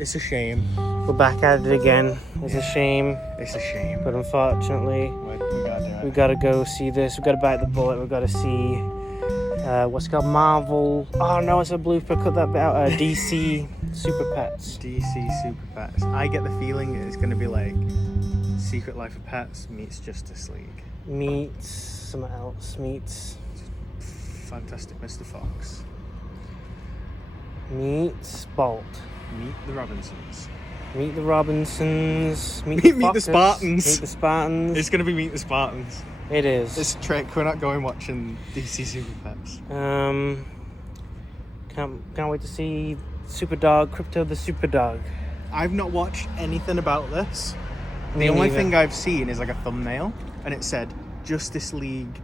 It's a shame. We're back at it again. It's a shame. It's a shame. But unfortunately, We gotta do it. we gotta go see this. We gotta bite the bullet. We gotta see what's it called, Marvel. Oh no, it's a blooper. Cut that bit out. DC Superpets. DC Superpets. I get the feeling it's gonna be like Secret Life of Pets meets Justice League. Meets something else. Meets Fantastic Mr. Fox. meets Bolt. Meet the Robinsons. Meet the Robinsons. Meet Meet the Foxes, Spartans. Meet the Spartans. It's gonna be Meet the Spartans. It is. It's a trick. We're not going watching DC Superpets. Can't wait to see Superdog, Crypto the Superdog. I've not watched anything about this. Me The only neither. thing I've seen is like a thumbnail, and it said Justice League ...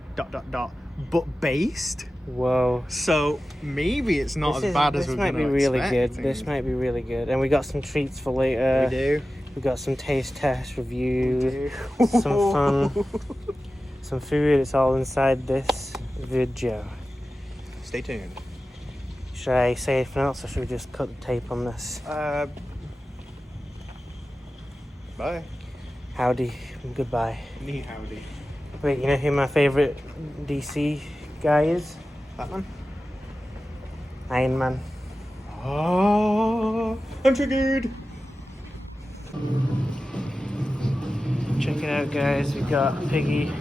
but based. Whoa. So maybe it's not as bad as we're going to This might be really good. expect. This might be really good. And we got some treats for later. We do. We got some taste test reviews. Some fun. Some food. It's all inside this video. Stay tuned. Should I say anything else, or should we just cut the tape on this? Bye. Howdy and goodbye. Neat howdy. Wait, you know who my favourite DC guy is? Batman? Iron Man. Oh, I'm triggered. Check it out, guys. We got Piggy.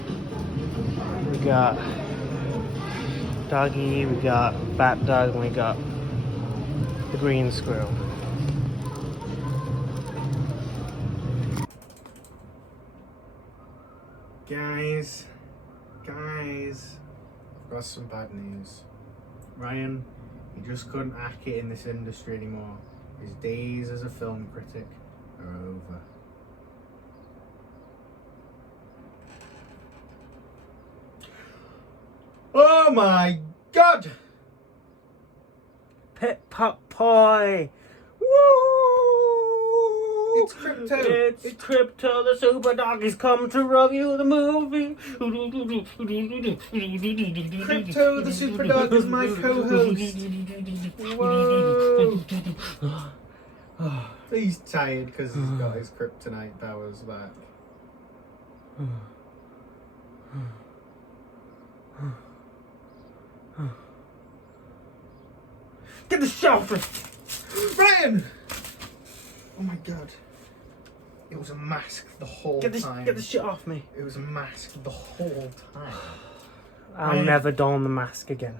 We got Doggy. We got Bat Dog. And we got the Green Squirrel. Guys, I've got some bad news. Ryan, he just couldn't hack it in this industry anymore. His days as a film critic are over. Oh my god! Pit Pot Pie. Woo! It's Crypto! It's Crypto the Superdog. He's come to review the movie. Crypto the Superdog is my co-host. Whoa! He's tired because he's got his kryptonite powers back. Get the shot off me! Ryan! Oh my god. It was a mask the whole Get time. the shit off me. It was a mask the whole time. I'll Ryan. never don the mask again.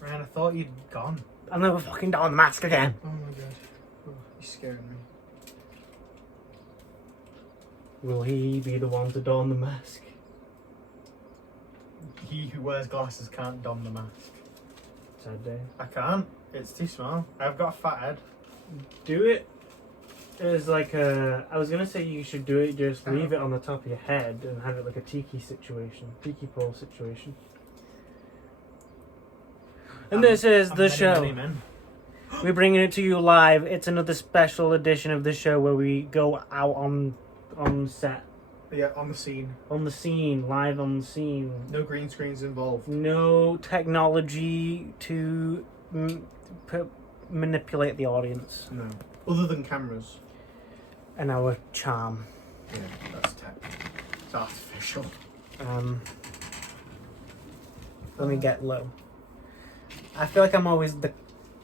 Ryan, I thought you'd gone. I'll never fucking don the mask again. Oh my god. Oh, you're scaring me. Will he be the one to don the mask? He who wears glasses can't don the mask. Sad day. I can't. It's too small. I've got a fat head. Do it as like a... I was going to say you should do it, just leave it on the top of your head and have it like a tiki situation. Tiki pole situation. And this is the show. We're bringing it to you live. It's another special edition of the show where we go out on set. Yeah, on the scene. On the scene. Live on the scene. No green screens involved. No technology to manipulate the audience. No. Other than cameras. And our charm. Yeah, that's tech. It's artificial. Let me get low. I feel like I'm always the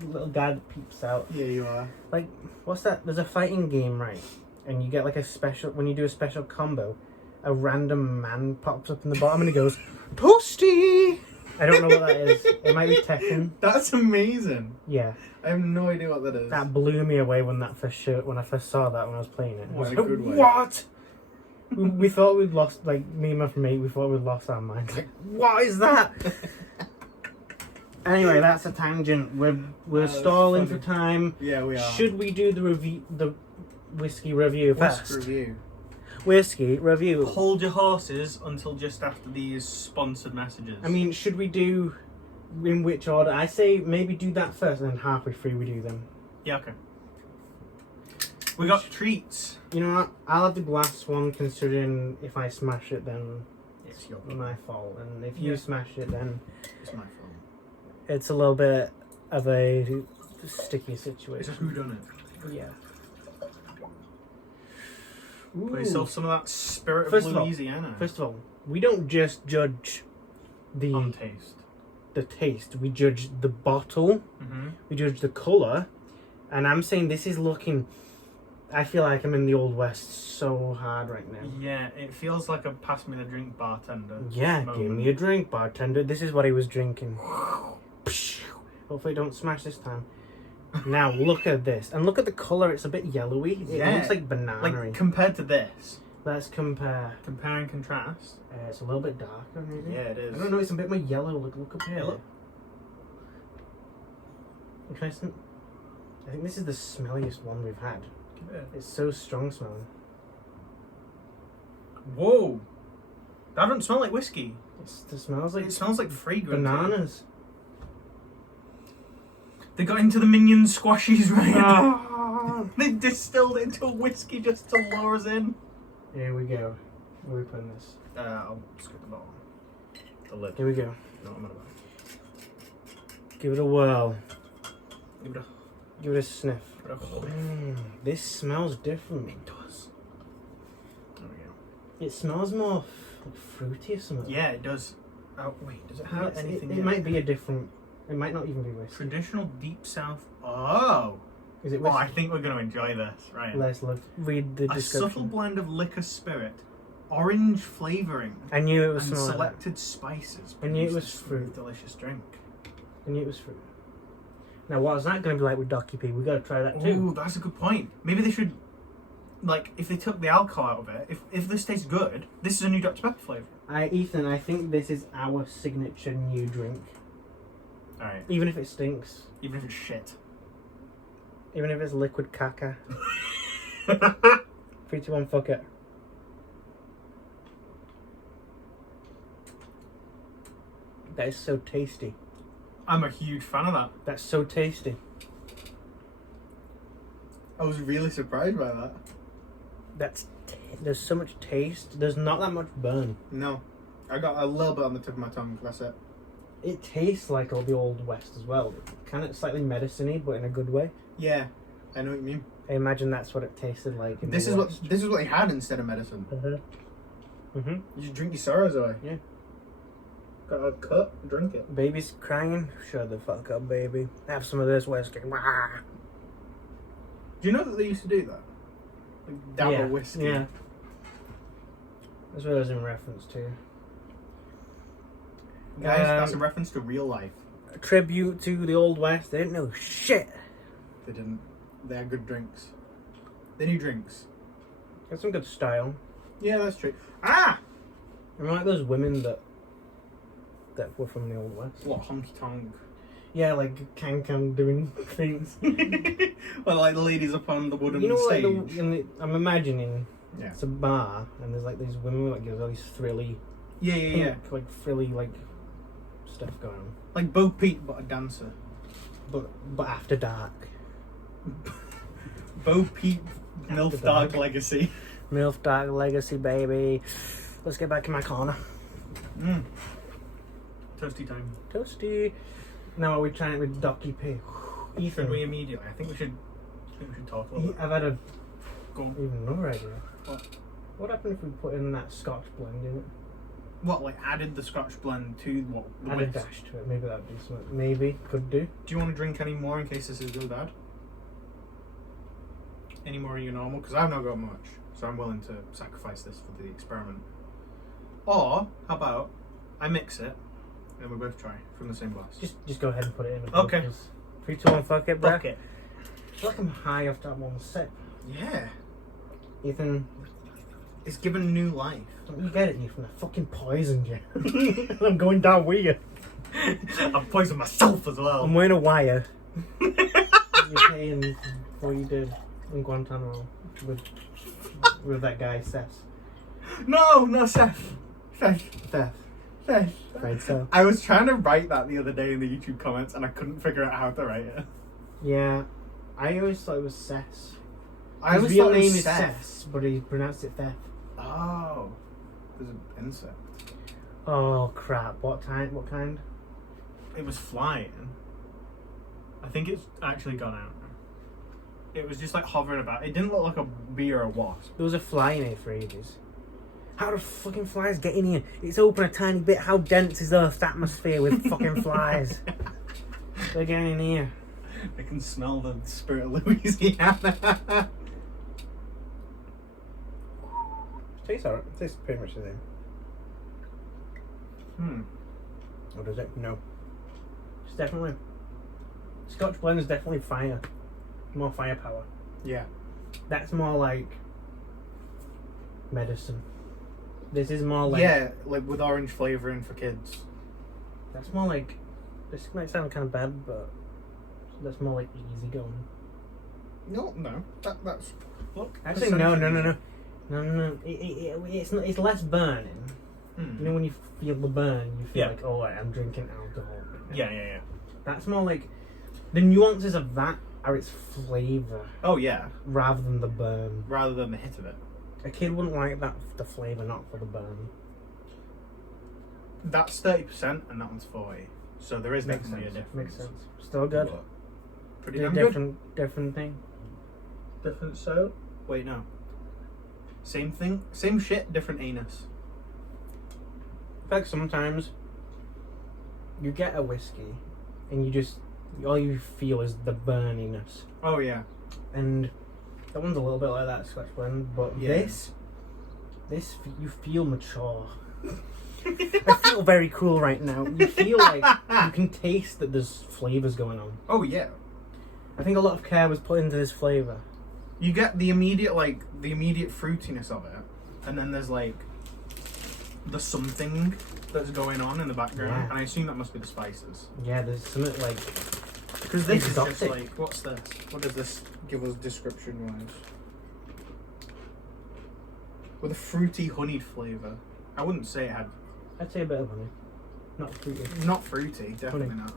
little guy that peeps out. Yeah, you are. Like, what's that? There's a fighting game, right? And you get like a special, when you do a special combo, a random man pops up in the bottom and he goes, Toasty! I don't know what that is. It might be Tekken. That's amazing. Yeah. I have no idea what that is. That blew me away when that first when I first saw that when I was playing it. I was What a like, good way. what? we thought we'd lost, like, me and my mate, we thought we'd lost our minds. Like, what is that? Anyway, that's a tangent. We're stalling for time. Yeah, we are. Should we do the whiskey review first? Review. Whiskey review. Hold your horses until just after these sponsored messages. I mean, should we do in which order? I say maybe do that first and then halfway through we do them. Yeah, okay. We got treats. You know what? I'll have the glass one, considering if I smash it then It's your my fault. And if you smash it then It's my fault. it's a little bit of a sticky situation. It's a whodunit. Yeah. Put yourself some of that spirit First of of all- Louisiana. First of all, we don't just judge on taste. the taste. We judge the bottle. Mm-hmm. We judge the colour. And I'm saying this is looking... I feel like I'm in the Old West so hard right now. Yeah, it feels like a pass me the drink bartender. Yeah, moment. give me a drink, bartender. This is what he was drinking. Hopefully it don't smash this time. Now look at this. And look at the colour. It's a bit yellowy. It looks like banana. Like, compared to this. Let's compare. Compare and contrast. It's a little bit darker, maybe. Yeah, it is. I don't know. It's a bit more yellow. Look up here. Yeah, look. Interesting. I think this is the smelliest one we've had. It's so strong smelling. Whoa! That doesn't smell like whiskey. It smells like It smells like fragrant. bananas. They got into the minion squashies, right? Ah. They distilled it into a whiskey just to lure us in. Here we go. Where are we putting this? I'll skip the bottom. The lid. Here we go. No, I'm not about. Give it a whirl. Give it a Give it a sniff. whiff. This smells different. It does. There we go. It smells more fruity or something. Yeah, it does. Oh, wait, does it have anything It in might be a different... It might not even be whiskey. Traditional Deep South. Oh! Is it Oh, whiskey? I think we're going to enjoy this, right? Let's look. Read the A description. subtle blend of liquor spirit, orange flavouring, I knew it was and smelling like selected spices. I knew it produce was a smooth, fruit. delicious drink. that. I knew it was fruit. Now, what is that going to be like with Docky P? We got to try that too. Ooh, that's a good point. Maybe they should, like, if they took the alcohol out of it, if this tastes good, this is a new Dr. Pepper flavour. Ethan, I think this is our signature new drink. Alright, Even if it stinks. even if it's shit. Even if it's liquid caca. 3, 2, 1, fuck it. That is so tasty. I'm a huge fan of that. That's so tasty. I was really surprised by that. There's so much taste. There's not that much burn. No. I got a little bit on the tip of my tongue, that's it. It tastes like all the Old West as well. Kind of slightly medicine-y, but in a good way. Yeah, I know what you mean. I imagine that's what it tasted like. In This the is West. what he had instead of medicine. Mm-hmm. You just drink your sorrows away. Yeah. Got a cup, drink it. Baby's crying. Shut the fuck up, baby. Have some of this whiskey. Wah. Do you know that they used to do that? Like dab a whiskey. Yeah. That's what I was in reference to. Guys, that's a reference to real life. A tribute to the Old West. They didn't know shit. They didn't. They had good drinks. They knew drinks. Got some good style. Yeah, that's true. Ah! I'm like those women that were from the Old West. What, honky tonk? Yeah, like can doing things. Well, like the ladies up on the wooden You know, like stage. I'm imagining Yeah. it's a bar and there's like these women with like all these frilly, Yeah, yeah, yeah. pink, like frilly like stuff going on. Like Bo Peep, but a dancer. But after dark. Bo Peep, MILF dark. Dark Legacy. MILF Dark Legacy, baby. Let's get back in my corner. Toasty time. Toasty. Now are we trying it with Docky P? Ethan. Should we immediately? I think we should talk a little bit. I've had a Go on. even another idea. What? What happened if we put in that Scotch blend in it? What, like added the Scotch blend to what? The Add a whisk? dash to it. Maybe that'd be something. Maybe. Could do. Do you want to drink any more in case this is really bad? Any more of your normal? Because I've not got much, so I'm willing to sacrifice this for the experiment. Or, how about I mix it and we both try from the same glass? Just go ahead and put it in. Okay. 3, 2, 1, fuck it, bro. Fuck it. I feel like I'm high off that one sip. Yeah. Ethan, It's given new life. don't you get it, Ethan? I fucking poisoned you. I'm going down with you. I've poisoned myself as well. I'm wearing a wire. You're paying for what you did in Guantanamo with that guy, Seth. No, Seth. Seth. Right, so. I was trying to write that the other day in the YouTube comments and I couldn't figure out how to write it. Yeah, I always thought it was Seth. I His always real thought it was name is Seth. Seth, but he pronounced it Theth. Oh. There's an insect. Oh crap! What kind? It was flying. I think it's actually gone out. It was just like hovering about. It didn't look like a bee or a wasp. There was a fly in here for ages. How do fucking flies get in here? It's open a tiny bit. How dense is Earth's atmosphere with fucking flies? They're getting in here. I can smell the spirit of Louisiana. Tastes alright. It tastes pretty much the same. Or does it? No. It's definitely... Scotch blend is definitely fire. More firepower. Yeah. That's more like... medicine. This is more like... Yeah, like with orange flavouring for kids. That's more like... This might sound kind of bad, but... That's more like easy going. No. That's... Look. Actually, no. It's less burning. You know when you feel the burn, you feel like, oh, I'm drinking alcohol. Yeah. That's more like the nuances of that are its flavour. Oh yeah. Rather than the burn. Rather than the hit of it. A kid wouldn't like that the flavour, not for the burn. That's 30% and that one's 40. So there is Makes definitely sense. a difference. Makes sense. Still good. But pretty It's a damn good. different thing. Different so? Wait, no. Same thing, same shit, different anus. In fact, sometimes you get a whiskey and you just all you feel is the burniness, Oh yeah. and that one's a little bit like that Scotch blend, but Yeah. this you feel mature. I feel very cool right now. You feel like you can taste that there's flavours going on. Oh yeah. I think a lot of care was put into this flavour. You get the immediate fruitiness of it, and then there's like the something that's going on in the background, Yeah. and I assume that must be the spices. Yeah, there's something like Because this is just exotic. like, what's this? What does this give us description wise? With a fruity, honeyed flavour. I wouldn't say it had. I'd say a bit of honey, not fruity. Not fruity, definitely Honey. not.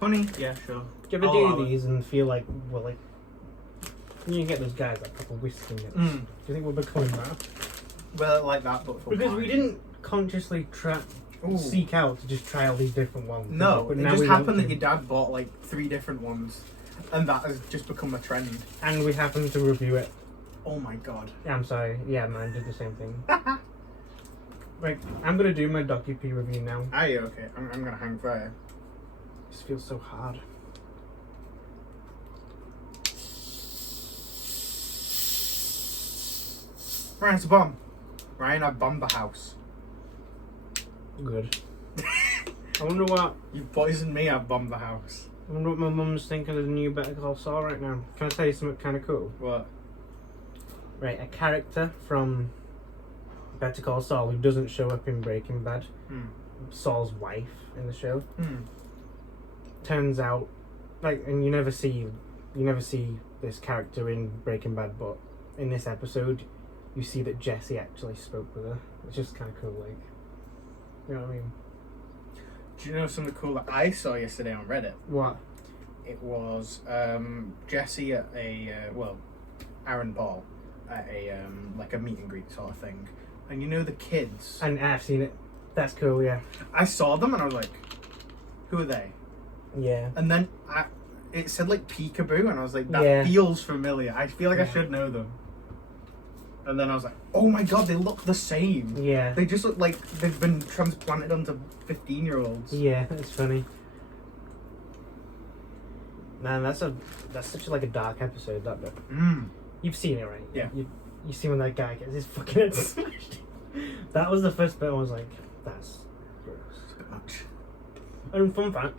Honey, yeah, sure. Do you ever I'll do allow it. these and feel like, well, like, you get those guys that proper whiskey nips. Do you think we're becoming that? Well, like that, but for Because wine. we didn't consciously Ooh. seek out to just try all these different ones. No, but it now just we happened want that to. your dad bought like 3 different ones, and that has just become a trend. And we happened to review it. Oh my god. Yeah, I'm sorry. Yeah, mine did the same thing. Right, I'm gonna do my docu-P review now. Are you okay? I'm gonna hang fire. This feels so hard. Ryan, it's a bomb. Ryan, I bombed the house. Good. I wonder what You poisoned me, I bombed the house. my mum's thinking of the new Better Call Saul right now. Can I tell you something kind of cool? What? Right, a character from Better Call Saul who doesn't show up in Breaking Bad, Saul's wife in the show, turns out, like, and you never see this character in Breaking Bad, but in this episode, you see that Jesse actually spoke with her. It's just kind of cool, like, you know what I mean? Do you know something cool that I saw yesterday on Reddit? What? It was Jesse at Aaron Paul at a like a meet and greet sort of thing, and you know the kids. And I've seen it. That's cool, yeah. I saw them and I was like, "Who are they?" Yeah. And then it said like peekaboo, and I was like, "That Yeah. feels familiar. I feel like I Yeah. should know them." And then I was like, "Oh my god, they look the same. Yeah. They just look like they've been transplanted onto 15-year-olds." Yeah, that's funny. Man, that's such like a dark episode, that bit. You've seen it, right? Yeah. You see when that guy gets his fucking head smashed. That was the first bit I was like, that's gross. Too much. And fun fact,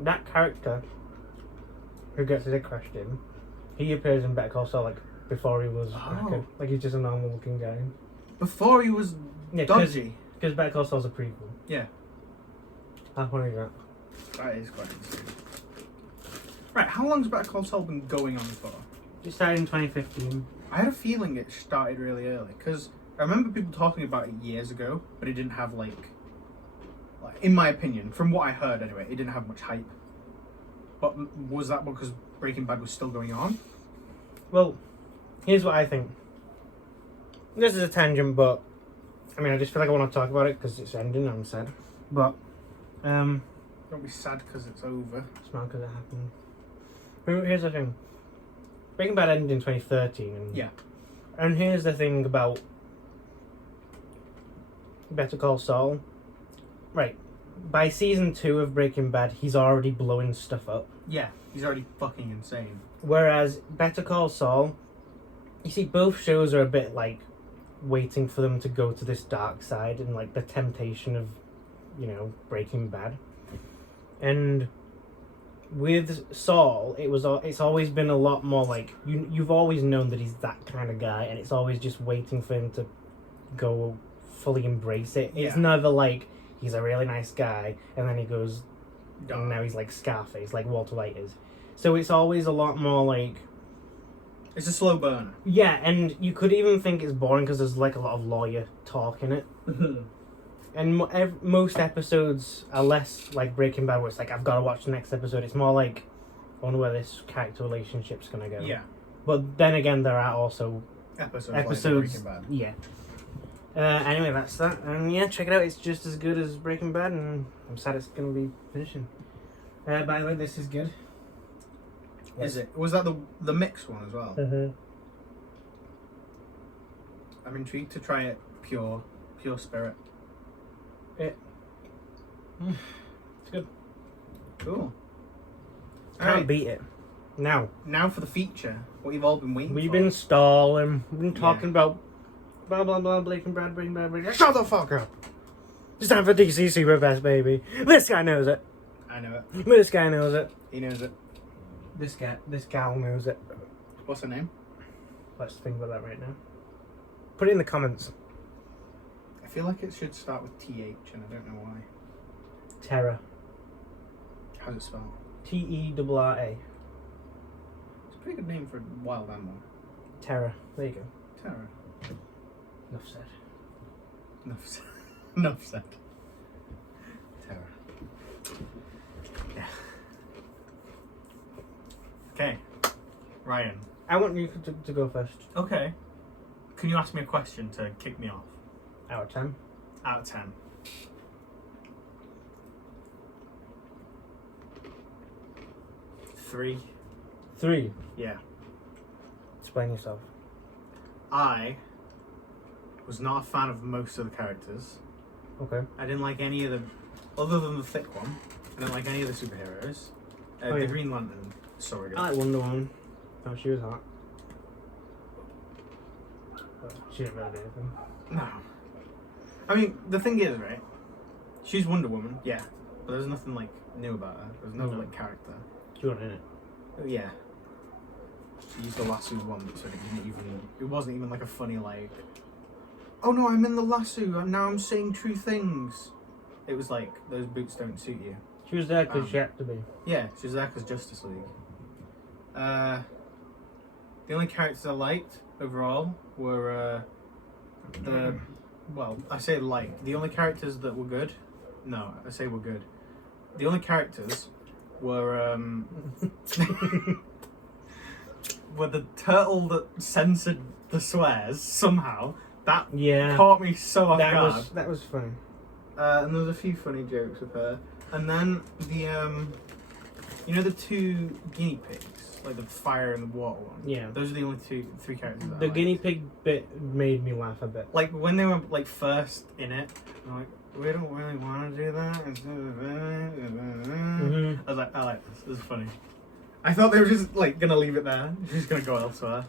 that character who gets his head crushed in, he appears in Better Call Saul like before he was like he's just a normal looking guy. Before he was dodgy. Because Better Call Saul's a prequel. Yeah. How funny is that? That is quite insane. Right, how long's Better Call Saul been going on for? It started in 2015. I had a feeling it started really early, because I remember people talking about it years ago, but it didn't have like, in my opinion, from what I heard anyway, it didn't have much hype. But was that because Breaking Bad was still going on? Well, here's what I think. This is a tangent, but I mean, I just feel like I want to talk about it because it's ending. I'm sad, but Don't be sad because it's over. it's not because it happened. Here's the thing: Breaking Bad ended in 2013. And, Yeah. And here's the thing about Better Call Saul. Right. By season 2 of Breaking Bad, he's already blowing stuff up. Yeah, he's already fucking insane. Whereas Better Call Saul, you see, both shows are a bit like waiting for them to go to this dark side and like the temptation of, Breaking Bad. And with Saul, it's always been a lot more like you've always known that he's that kind of guy, and it's always just waiting for him to go fully embrace it. It's Yeah. never like he's a really nice guy and then he goes Dark. and now he's like Scarface, like Walter White is. So it's always a lot more like, It's a slow burner. yeah, and you could even think it's boring because there's like a lot of lawyer talk in it. And most episodes are less like Breaking Bad, where it's like, I've got to watch the next episode. It's more like, I wonder where this character relationship's going to go. Yeah. But then again, there are also Episodes like Breaking Bad. yeah. Anyway, that's that. And yeah, check it out. It's just as good as Breaking Bad, and I'm sad it's going to be finishing. By the way, this is good. Is it? Was that the mix one as well? Mm-hmm. I'm intrigued to try it pure spirit. It's good. Cool. Can't Alright, beat it. Now, now for the feature. What you've all been waiting we've for. been stalling. We've been talking about blah blah blah, Breaking Bad, Breaking Bad. Shut the fuck up! It's time for DC Superpets, baby. This guy knows it. I know it. This guy knows it. He knows it. This gal knows it. What's her name? Let's think about that right now. Put it in the comments. I feel like it should start with TH, and I don't know why. Terra. How's it spelled? Terra. It's a pretty good name for a wild animal. Terra. There you go. Terror. Enough said. Enough said. Enough said. Terror. Yeah. Okay. Ryan. I want you to go first. Okay. Can you ask me a question to kick me off? Out of 10. Out of 10. Three. 3. Yeah. Explain yourself. I was not a fan of most of the characters. Okay. I didn't like any of them, other than the thick one. I didn't like any of the superheroes. Oh, The yeah. Green Lantern, sorry. I like Wonder Woman. Oh, she was hot. But she didn't really do anything. No. I mean, the thing is, right? She's Wonder Woman, yeah. But there's nothing, like, new about her. There's no, No. like, character. She wasn't in it. Yeah. She used the lasso once, so it wasn't even, like, a funny, like, oh no, I'm in the lasso, and now I'm saying true things. It was like, those boots don't suit you. She was there because she had to be. Yeah, she was there because Justice League. The only characters I liked overall were I say liked. The only characters that were good. No, I say were good. The only characters were were the turtle that censored the swears somehow. That Yeah. caught me so off guard. That was funny. And there was a few funny jokes with her. And then the the two guinea pigs, like the fire and the water one. Yeah. Those are the only three characters. That I The liked. guinea pig bit made me laugh a bit. Like when they were like first in it, I'm like, we don't really want to do that. I was like, I like this. This is funny. I thought they were just like gonna leave it there. Just gonna go elsewhere.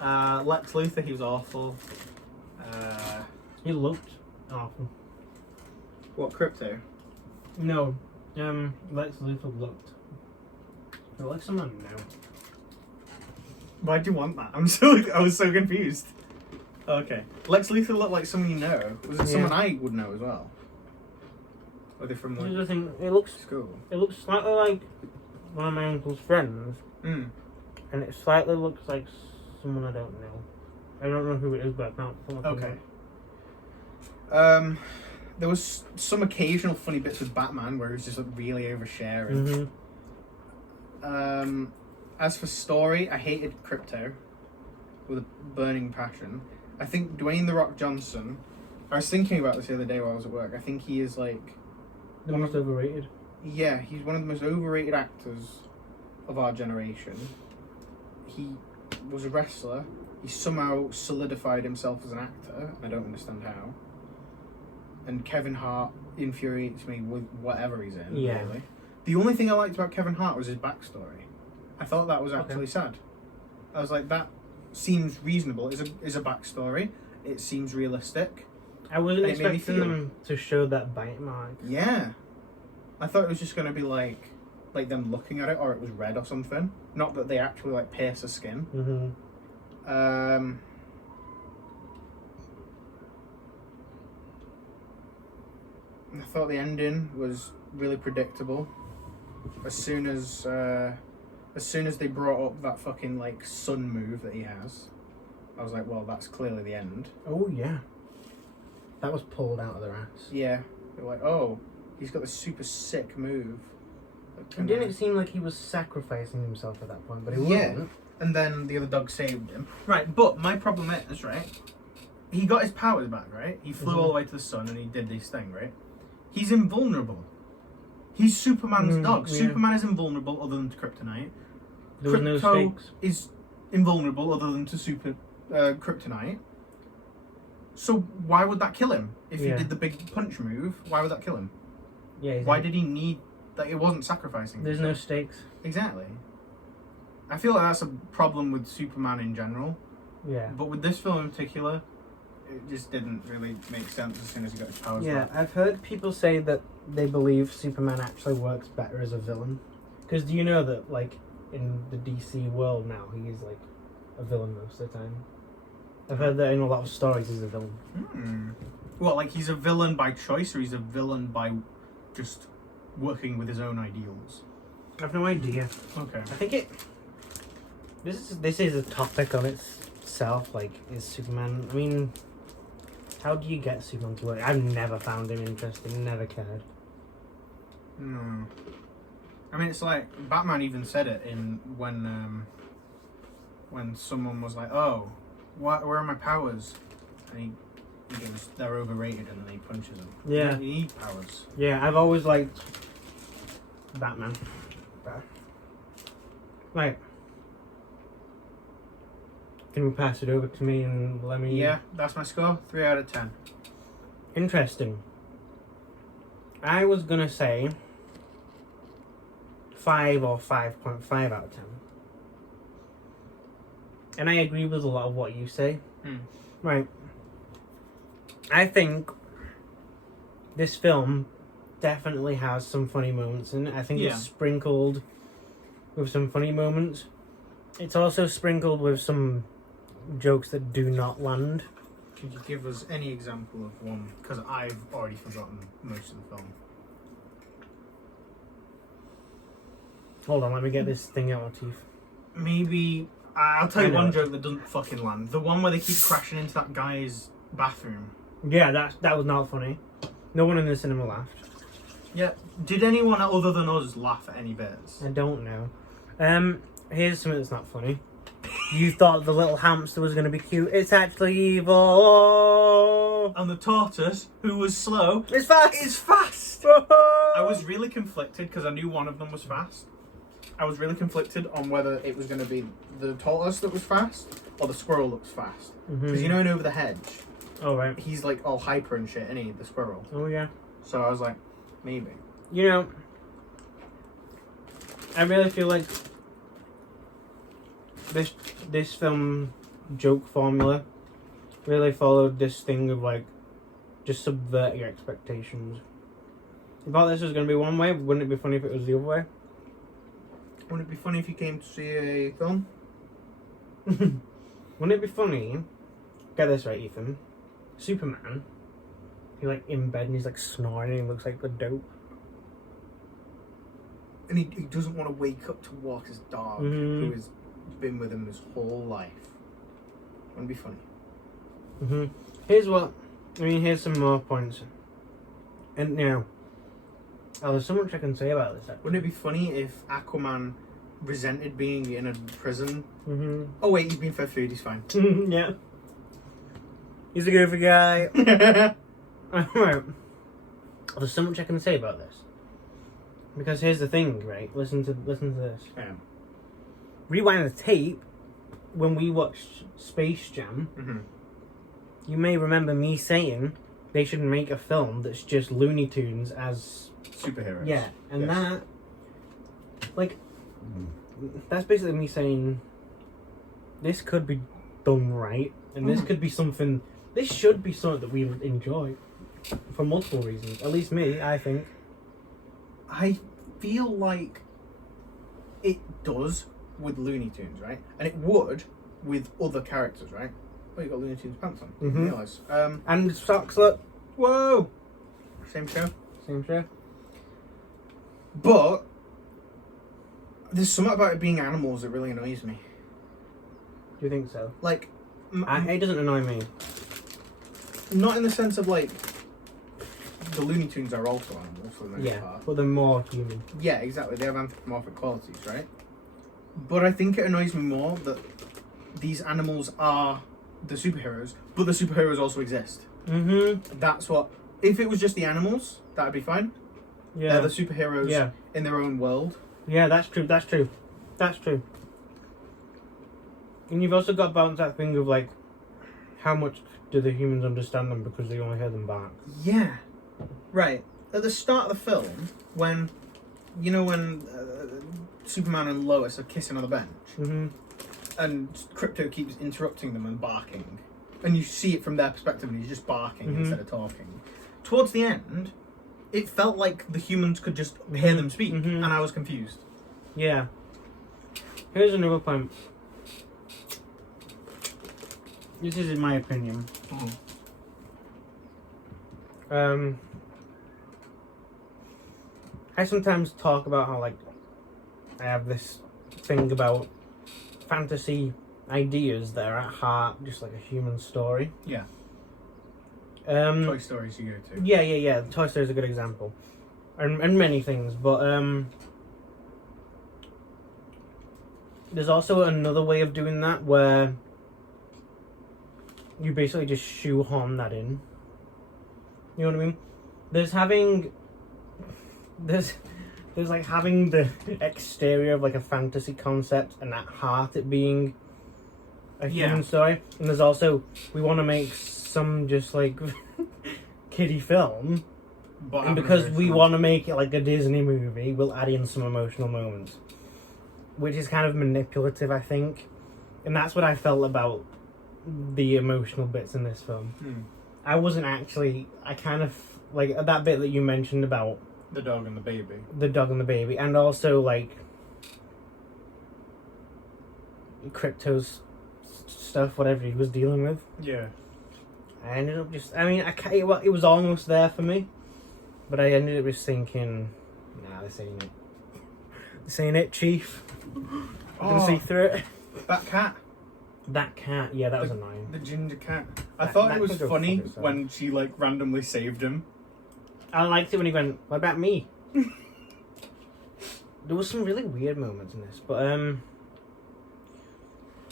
Lex Luthor, he was awful. He looked awful. What, Crypto? No, Lex Luthor looked. Like someone new. Why'd you want that? I was so confused. Okay. Lex Luthor looked like someone you know. Was it someone I would know as well? Or are they from Here's the like thing. school? It looks slightly like one of my uncle's friends, Mm. and it slightly looks like someone I don't know. I don't know who it is, but I can't. Pull up Okay. the- There was some occasional funny bits with Batman where he was just like really oversharing. Mhm. As for story, I hated Crypto with a burning passion. I think Dwayne "The Rock" Johnson. I was thinking about this the other day while I was at work. I think he is like, The most overrated. yeah, he's one of the most overrated actors of our generation. he was a wrestler. He somehow solidified himself as an actor. I don't understand how. And Kevin Hart infuriates me with whatever he's in. Yeah. Really. The only thing I liked about Kevin Hart was his backstory. I thought that was actually sad. I was like, that seems reasonable. Is a backstory. It seems realistic. I wasn't And it made me expecting feel- them to show that bite mark. Yeah. I thought it was just going to be like them looking at it, or it was red or something. Not that they actually like pierce the skin. Mm-hmm. I thought the ending was really predictable. As soon as they brought up that fucking like sun move that he has, I was like, well, that's clearly the end. Oh yeah. That was pulled out of their ass. Yeah. They're like, oh, he's got this super sick move. that And kinda- didn't it seem like he was sacrificing himself at that point? But he Yeah. wasn't. And then the other dog saved him. Right, but my problem is, right, he got his powers back, right? He flew all the way to the sun and he did this thing, right? He's invulnerable. He's Superman's dog. yeah. Superman is invulnerable other than to kryptonite. There was no Krypto stakes. is invulnerable other than to kryptonite. So why would that kill him? If he Yeah. did the big punch move, why would that kill him? Yeah. Why did he need... Like, it wasn't sacrificing. There's no stakes. Exactly. I feel like that's a problem with Superman in general. Yeah. But with this film in particular, it just didn't really make sense as soon as he got his powers Yeah, back. I've heard people say that they believe Superman actually works better as a villain. Because do you know that, like, in the DC world now, he is, like, a villain most of the time? I've heard that in a lot of stories he's a villain. Well, like he's a villain by choice, or he's a villain by just working with his own ideals? I've no idea. Okay. I think it... This is a topic on itself, like, is Superman... I mean, how do you get Superman to work? I've never found him interesting, never cared. No. I mean, it's like Batman even said it in when someone was like, "Oh, where are my powers?" And he goes, "They're overrated," and then he punches them. Yeah. You need powers. Yeah, I've always liked Batman. Right. Can we pass it over to me and let me... Yeah, that's my score. 3 out of 10. Interesting. I was gonna say 5 or 5.5 out of 10. And I agree with a lot of what you say. Right. I think this film definitely has some funny moments in it. I think Yeah. it's sprinkled with some funny moments. It's also sprinkled with some jokes that do not land. Could you give us any example of one? Because I've already forgotten most of the film. Hold on, let me get this thing out of teeth. Maybe... I'll tell I you know. one joke that doesn't fucking land. The one where they keep crashing into that guy's bathroom. Yeah, that was not funny. No one in the cinema laughed. Yeah. Did anyone other than us laugh at any bits? I don't know. Here's something that's not funny. You thought the little hamster was going to be cute. It's actually evil. And the tortoise, who was slow, It's fast. is fast. I was really conflicted because I knew one of them was fast. I was really conflicted on whether it was going to be the tortoise that was fast or the squirrel that was fast. Because you know, in Over the Hedge, Oh, right. he's like all hyper and shit, isn't he, the squirrel? Oh, yeah. So I was like, maybe. You know, I really feel like this film joke formula really followed this thing of like just subvert your expectations. You thought this was going to be one way, wouldn't it be funny if it was the other way? Wouldn't it be funny if you came to see a film? Wouldn't it be funny? Get this right, Ethan. Superman, he like in bed and he's like snoring and he looks like a dope. And he doesn't want to wake up to walk his dog, who has been with him his whole life. Wouldn't it be funny? Here's some more points. And now, there's so much I can say about this. Actually. Wouldn't it be funny if Aquaman resented being in a prison? Mm-hmm. Oh wait, he's been fed food, he's fine. Yeah. He's a goofy guy. Right. There's so much I can say about this. Because here's the thing, right? Listen to this. Yeah. Rewind the tape, when we watched Space Jam, Mm-hmm. you may remember me saying they should make a film that's just Looney Tunes as Superheroes. yeah, and Yes. that like that's basically me saying this could be done right, and this could be something. This should be something that we would enjoy for multiple reasons. At least me, I think. I feel like it does with Looney Tunes, right? And it would with other characters, right? Oh, you got Looney Tunes pants on. Mhm. I didn't realise. And socks, look. Whoa! Same show. Same show. But there's something about it being animals that really annoys me. Do you think so? Like, It doesn't annoy me. not in the sense of like the Looney Tunes are also animals for the most Yeah, part. but they're more human. Yeah, exactly. They have anthropomorphic qualities, right? But I think it annoys me more that these animals are the superheroes, but the superheroes also exist. Mm-hmm. That's what. If it was just the animals, that'd be fine. Yeah. They're the superheroes Yeah. in their own world. Yeah, that's true. That's true. That's true. And you've also got to balance that thing of like, how much do the humans understand them because they only hear them bark? Yeah. Right. At the start of the film, when Superman and Lois are kissing on the bench, Mm-hmm. and Crypto keeps interrupting them and barking, and you see it from their perspective, and he's just barking Mhm. instead of talking. Towards the end, it felt like the humans could just hear them speak, Mhm. and I was confused. Yeah. Here's another point. This is in my opinion. I sometimes talk about how like I have this thing about fantasy ideas that are at heart just like a human story. Yeah. Um, Toy Stories you go to. yeah. Toy Story is a good example, and many things. But there's also another way of doing that where you basically just shoehorn that in. You know what I mean? There's like having the exterior of like a fantasy concept and at heart it being a human story. And there's also, we want to make some just like kiddie film, But and because we want to make it like a Disney movie, we'll add in some emotional moments, which is kind of manipulative, I think. And that's what I felt about the emotional bits in this film. I wasn't actually, I kind of like that bit that you mentioned about the dog and the baby. the dog and the baby, and also like Crypto's stuff, whatever he was dealing with. Yeah. I ended up just, I mean, it was almost there for me, but I ended up just thinking, nah, this ain't it. This ain't it, Chief. You can see through it. That cat. That cat, yeah, that was annoying. The ginger cat. I That- thought that it was could go funny fuck itself. when she like randomly saved him. I liked it when he went, what about me? There was some really weird moments in this, but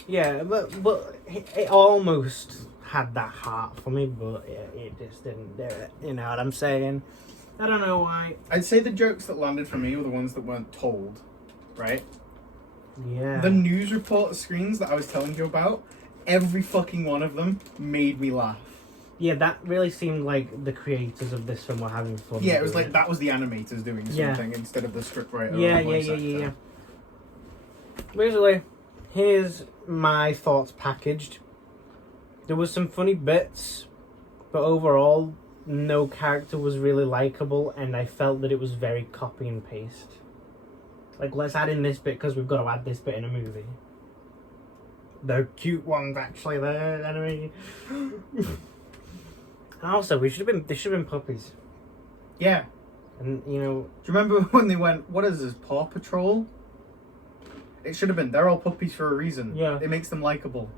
yeah, but it almost had that heart for me, but it just didn't do it. You know what I'm saying? I don't know why. I'd say the jokes that landed for me were the ones that weren't told, right? Yeah. The news report screens that I was telling you about, every fucking one of them made me laugh. Yeah, that really seemed like the creators of this film were having fun. Yeah, it was doing like that was the animators doing Yeah. something instead of the scriptwriter. Yeah, or voice actor. yeah. Basically, here's my thoughts packaged. There was some funny bits, but overall, no character was really likable, and I felt that it was very copy and paste. Like, let's add in this bit because we've got to add this bit in a movie. The cute one's actually there, anyway. And also, they should have been puppies. Yeah. And, you know, Do you remember when they went, what is this, Paw Patrol? It should have been. They're all puppies for a reason. Yeah. It makes them likable.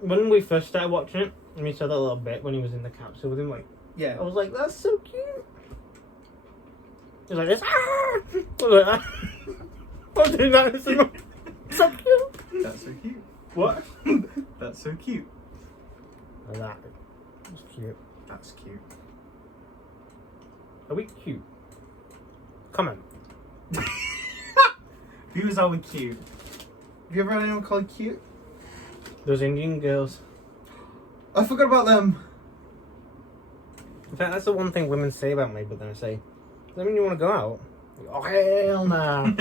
when we first started watching it, and we saw that little bit when he was in the capsule with him, like, Yeah. I was like, that's so cute. He's like this. I was like, I'm doing that. It's so cute. That's so cute. What? That's so cute. That was cute. That's cute. Are we cute? Comment. Viewers, are we cute? Have you ever had anyone called cute? Those Indian girls. I forgot about them. In fact, that's the one thing women say about me, but then I say, does that mean you want to go out? Oh, hell no.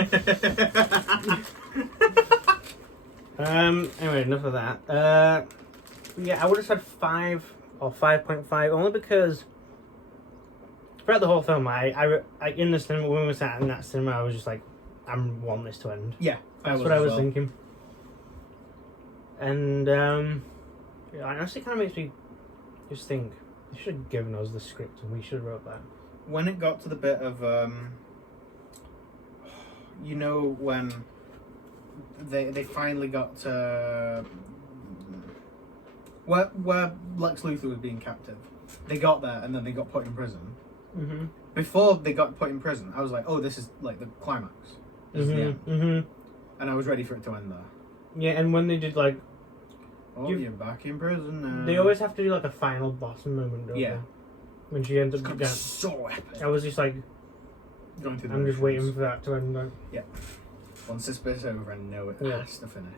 Anyway, enough of that. Yeah, I would have said 5 or 5.5, only because throughout the whole film, I in the cinema, when we sat in that cinema, I was just like, I want this to end. Yeah, that's what I was thinking. And yeah, it honestly kind of makes me just think, they should have given us the script and we should have wrote that. When it got to the bit of, you know, when they finally got to where Lex Luthor was being captive, they got there and then they got put in prison. Mm-hmm. Before they got put in prison, I was like, oh, this is like the climax. This is the end. Mm-hmm. And I was ready for it to end there. Yeah, and when they did like, oh, you're back in prison now. They always have to do like a final boss moment, don't they? When she ends up getting so epic. I was just like, going through. I'm just waiting for that to end. Like, yeah. Once this bit's over, I know it has to finish.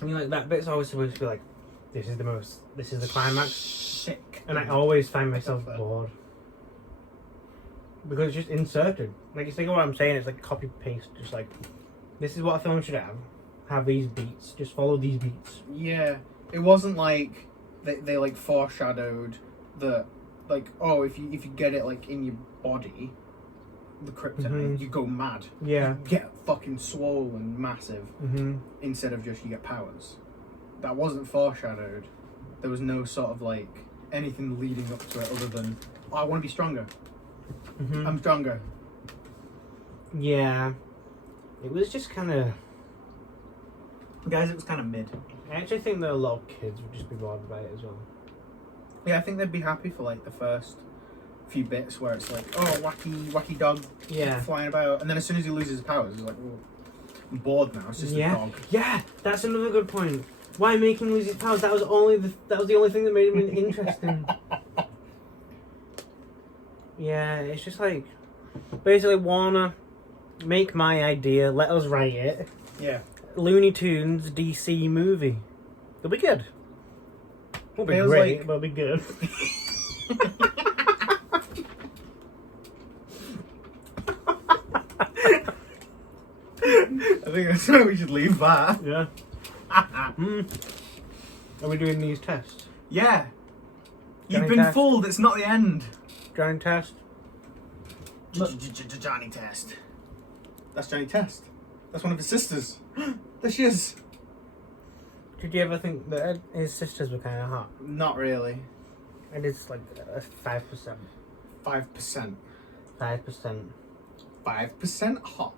I mean, like that bit's always supposed to be like, this is the climax. Sick. And I always find myself bored because it's just inserted. Like, you think of what I'm saying, it's like copy paste. Just like, this is what a film should have. Have these beats. Just follow these beats. Yeah, it wasn't like they like foreshadowed that, like, oh, if you get it like in your body, the kryptonite, you go mad. Yeah, you get fucking swollen, massive. Instead of just you get powers. That wasn't foreshadowed. There was no sort of like anything leading up to it other than, oh, I want to be stronger. I'm stronger. Yeah, it was just kind of. Guys, it was kind of mid. I actually think that a lot of kids would just be bored by it as well. Yeah, I think they'd be happy for like the first few bits where it's like, oh, wacky dog flying about, and then as soon as he loses his powers, it's like, oh, I'm bored now. It's just a dog. Yeah, that's another good point. Why make him lose his powers? That was the only thing that made him interesting. Yeah, it's just like, basically, Warner, make my idea, let us write it. Yeah. Looney Tunes DC movie. It'll be good. Won't be great, but it'll be good. I think that's where we should leave that. Yeah. Are we doing these tests? Yeah. You've been fooled, it's not the end. Johnny Test? Johnny Test. That's Johnny Test. That's one of his sisters. There she is. Did you ever think that his sisters were kind of hot? Not really. And it's like 5%. 5%. 5%. 5% hot.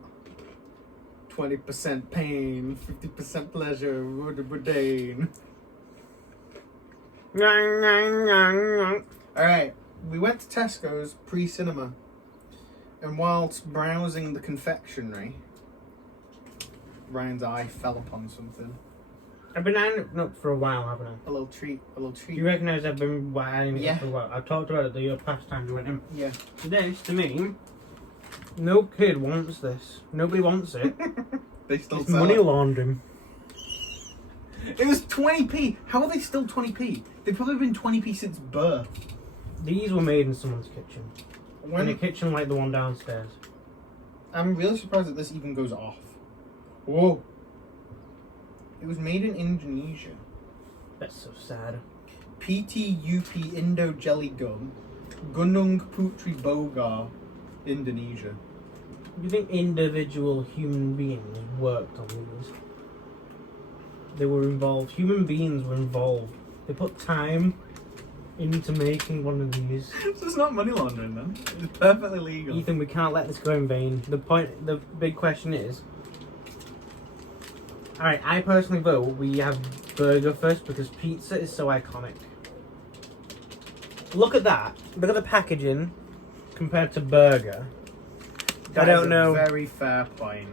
20% pain. 50% pleasure. Bourdain. Alright, we went to Tesco's pre-cinema. And whilst browsing the confectionery, Ryan's eye fell upon something. I've been eyeing it up for a while, haven't I? A little treat. You recognise I've been eyeing it up for a while? I've talked about it the past time you went in. Yeah. This, to me, no kid wants this. Nobody wants it. They still it's sell money it. laundering. It was 20p. How are they still 20p? They've probably been 20p since birth. These were made in someone's kitchen. In a kitchen like the one downstairs. I'm really surprised that this even goes off. Whoa. It was made in Indonesia. That's so sad. PTUP Indo Jelly Gum. Gunung Putri Bogor, Indonesia. Do you think individual human beings worked on these? They were involved. Human beings were involved. They put time into making one of these. So it's not money laundering then? It's perfectly legal. Ethan, we can't let this go in vain. The big question is... Alright, I personally vote we have burger first because pizza is so iconic. Look at that. Look at the packaging compared to burger. I don't know. That's a very fair point.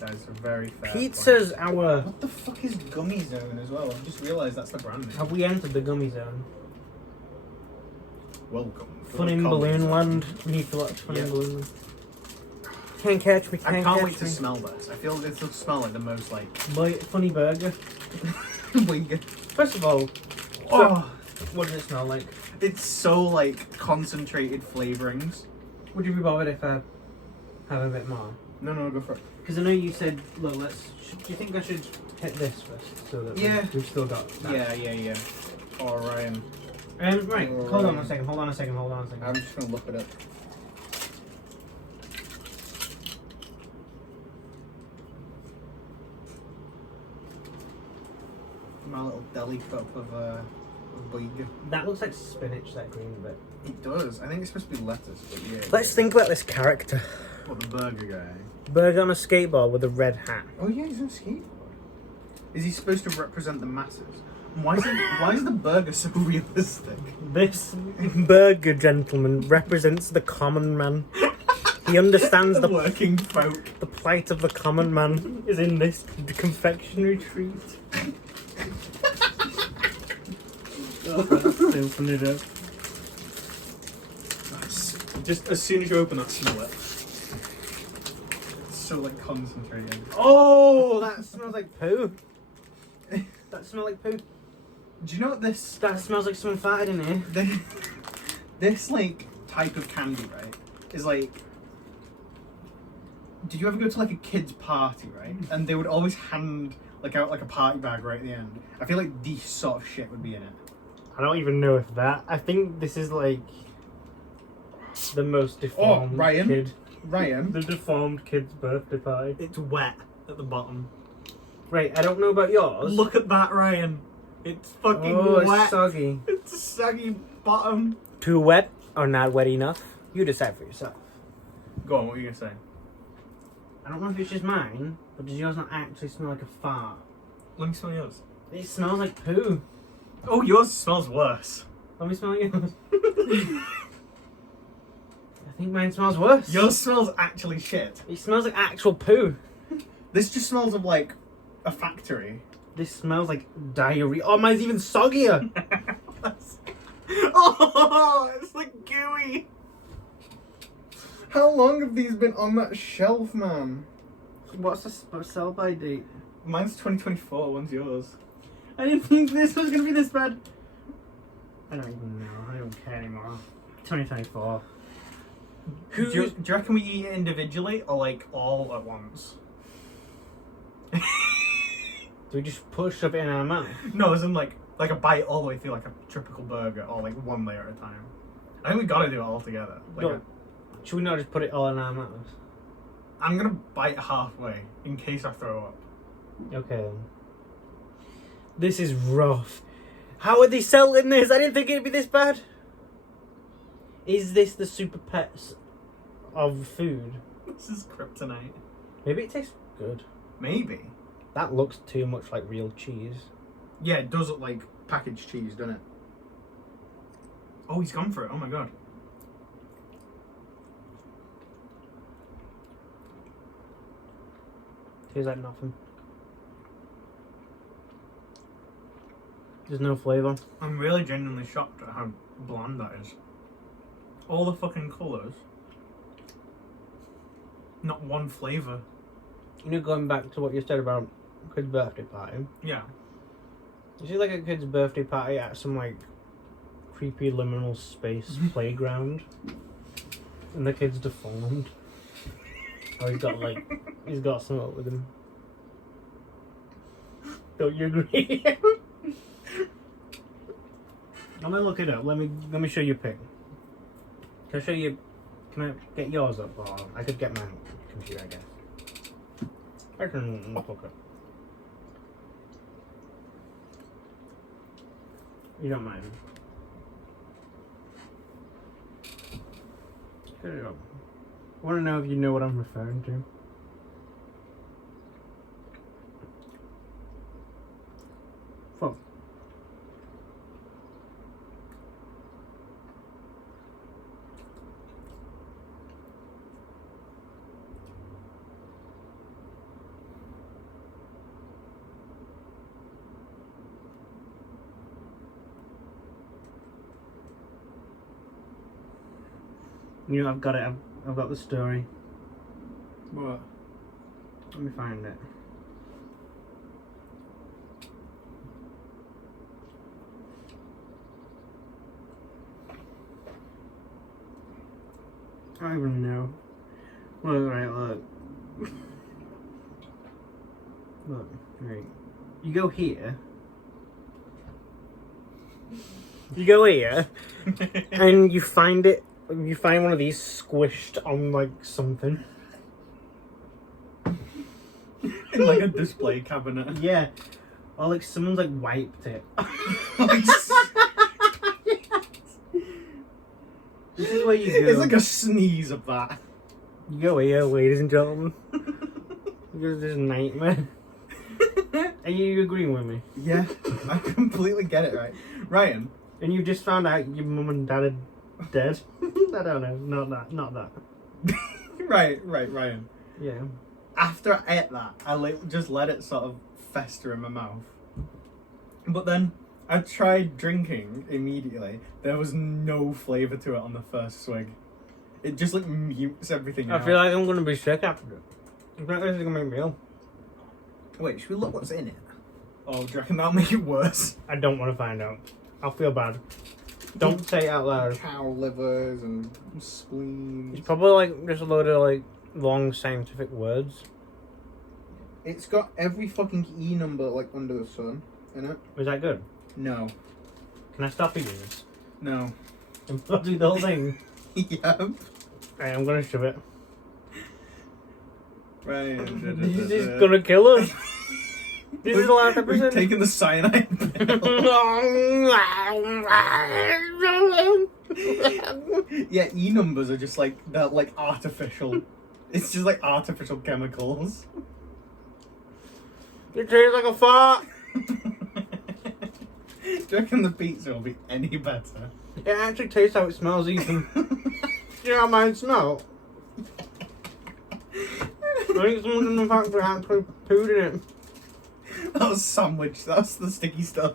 That is a very fair Pizza's point. our... What the fuck is Gummi Zone as well? I've just realised that's the brand name. Have we entered the Gummi Zone? Welcome. Fun in Balloon Land. We need to watch Fun in Balloon Land. Can't catch me, I can't can't catch wait to me. smell this. I feel this will smell like the most like Funny burger. weird. First of all, Oh, what does it smell like? it's so like concentrated flavorings. Would you be bothered if I have a bit more? No, go for it. Because I know you said, look, do you think I should hit this first? So that we've still got that. Yeah. All right. Right, hold on a second. I'm just gonna look at it. My little deli cup of big. That looks like spinach, that green bit. It does. I think it's supposed to be lettuce, but yeah. Let's think about this character. What, the burger guy? Burger on a skateboard with a red hat. Oh yeah, he's on a skateboard. Is he supposed to represent the masses? Why is the burger so realistic? This burger gentleman represents the common man. He understands the working folk. The plight of the common man is in this confectionery treat. Open it up. Just as soon as you open that, smell it. It's so like concentrated. Oh, that smells like poo. That smells like poo. Do you know what this? That smells like someone farted in here. This like type of candy, right, is like. Did you ever go to like a kid's party, right? And they would always hand like out like a party bag right at the end. I feel like this sort of shit would be in it. I don't even know if that. I think this is like the most deformed kid. Ryan. The deformed kid's birthday party. It's wet at the bottom. Right, I don't know about yours. Look at that, Ryan. It's fucking wet. It's soggy. It's a saggy bottom. Too wet or not wet enough? You decide for yourself. Go on, what are you gonna say? I don't know if it's just mine, but does yours not actually smell like a fart? Let me smell yours. It smells like poo. Oh, yours smells worse. Let me smell yours. I think mine smells worse. Yours smells actually shit. It smells like actual poo. This just smells of like a factory. This smells like diarrhea. Oh, mine's even soggier. Oh, it's like gooey. How long have these been on that shelf, man? What's the sell-by date? Mine's 2024. When's yours? I didn't think this was gonna be this bad. I don't even know. I don't care anymore. 2024. Do you reckon we eat it individually or like all at once? Do we just shove it in our mouth? No, as in like a bite all the way through like a typical burger or like one layer at a time. I think we gotta do it all together. Like should we not just put it all in our mouths? I'm gonna bite halfway in case I throw up. Okay then. This is rough. How are they selling this? I didn't think it'd be this bad. Is this the Superpets of food? This is kryptonite. Maybe it tastes good. Maybe. That looks too much like real cheese. Yeah, it does look like packaged cheese, doesn't it? Oh, he's gone for it. Oh my god. Tastes like nothing. There's no flavour. I'm really genuinely shocked at how bland that is. All the fucking colours. Not one flavour. You know, going back to what you said about kid's birthday party. Yeah. This is like a kid's birthday party at some like creepy liminal space playground. And the kid's deformed. Or he's got something up with him. Don't you agree? I'm gonna look it up. Let me show you a pic. Can I show you? Can I get yours up, or I could get my computer, I guess. I can look it. You don't mind? Get it up. I want to know if you know what I'm referring to. Fuck. You know, I've got it. I've got the story. What? Let me find it. I don't even know. Look, right, look. Look, right. You go here. You go here, and you find it. You find one of these squished on like something. In like a display cabinet. Yeah, or like someone's like wiped it. Like, This is where you go. it's like a sneeze of that. You go here, ladies and gentlemen. This is a nightmare. Are you agreeing with me? Yeah, I completely get it, right? Ryan. And you just found out your mum and dad are dead. I don't know. Not that. Right, Ryan. Yeah. After I ate that, I just let it sort of fester in my mouth. But then I tried drinking immediately. There was no flavour to it on the first swig. It just like mutes everything out. I feel like I'm gonna be sick after it. I think this is gonna make me ill. Wait, should we look what's in it? Oh, do you reckon that'll make it worse? I don't want to find out. I'll feel bad. Don't say it out loud. Cow livers and spleens. It's probably like just a load of like long scientific words. It's got every fucking E number like under the sun in it. Was that good? No. Can I stop eating this? No. I'll do the whole thing. Yep. Right, I'm gonna shove it. Right. This is gonna kill us. This is the last We've episode. taken the cyanide pill. Yeah, E numbers are just like they're like artificial. It's just like artificial chemicals. It tastes like a fart. Do you reckon the pizza will be any better? It actually tastes how it smells even. You know how mine smell? I think someone in the factory actually pooed in it. That was sandwich. That's the sticky stuff.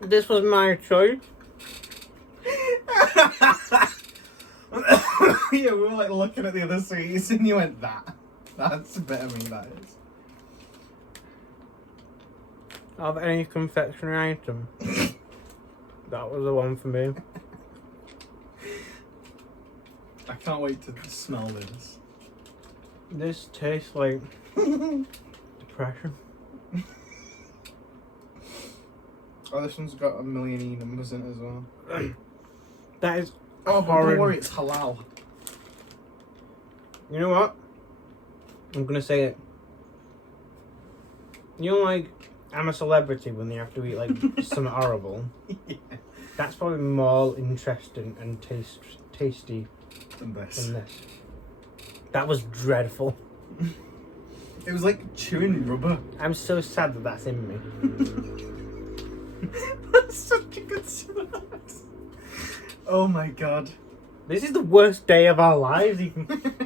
This was my choice. Yeah, we were like looking at the other sweets and you went, that's better me, that is. Of any confectionery item, that was the one for me. I can't wait to smell this. This tastes like depression. Oh, this one's got 1,000,000 E numbers in it as well. That is Oh, but horrid. don't worry, it's halal. You know what? I'm gonna say it. You know, like, I'm a celebrity when they have to eat like something horrible. Yeah. That's probably more interesting and tasty And this. than this. That was dreadful. It was like chewing rubber. I'm so sad that that's in me. That's such a good synopsis. Oh my god. This is the worst day of our lives.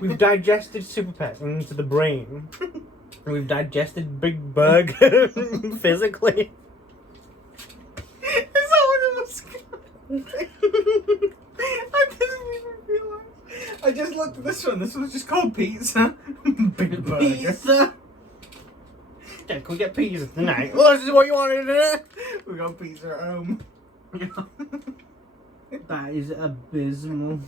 We've digested Superpets into the brain. And we've digested Big Burger physically. Is that what it was called? I didn't even realise. I just looked at this one. This one's just called pizza. Big burger. Pizza. Yeah, can we get pizza tonight? Well, this is what you wanted, isn't it? We got pizza at home. That is abysmal.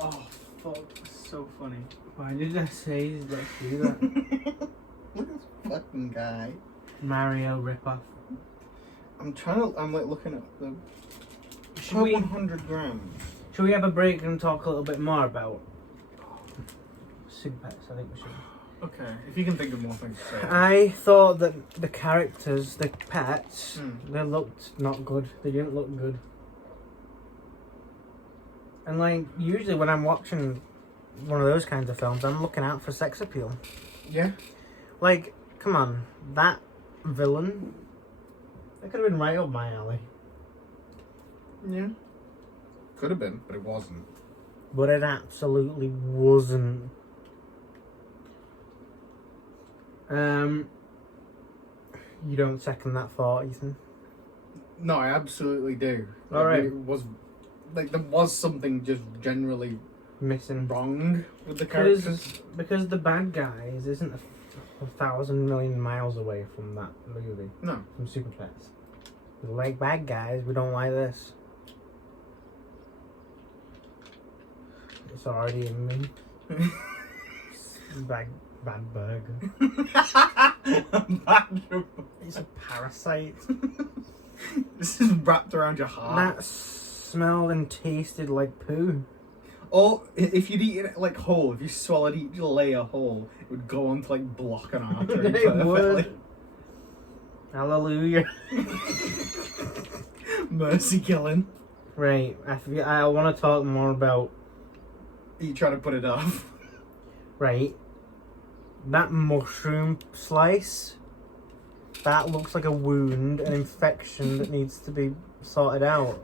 Oh, fuck. So funny. Why did I say let's do that? Look at this fucking guy. Mario ripoff. I'm like looking at the... Should we 100 grams. Should we have a break and talk a little bit more about Superpets? I think we should. Okay, if you can think of more things to say. I thought that the characters, the pets, Hmm. they looked not good. They didn't look good. And like, usually when I'm watching one of those kinds of films, I'm looking out for sex appeal. Yeah? Like, come on, that villain, that could have been right up my alley. Yeah. Could have been, but it wasn't. But it absolutely wasn't. You don't second that thought, Ethan? No, I absolutely do. All right. It was like there was something just generally Missing. wrong with the characters. Because the bad guys isn't a thousand million miles away from that movie. No. From Superpets. We like bad guys, we don't like this. It's already in me. Bad burger. It's a parasite. This is wrapped around your heart. That smelled and tasted like poo. Or if you'd eaten it like whole, if you swallowed each layer whole, it would go on to like block an artery It perfectly. would. Hallelujah. Mercy killing. Right, I want to talk more about. Are you trying to put it off? Right, that mushroom slice. That looks like a wound, an infection that needs to be sorted out.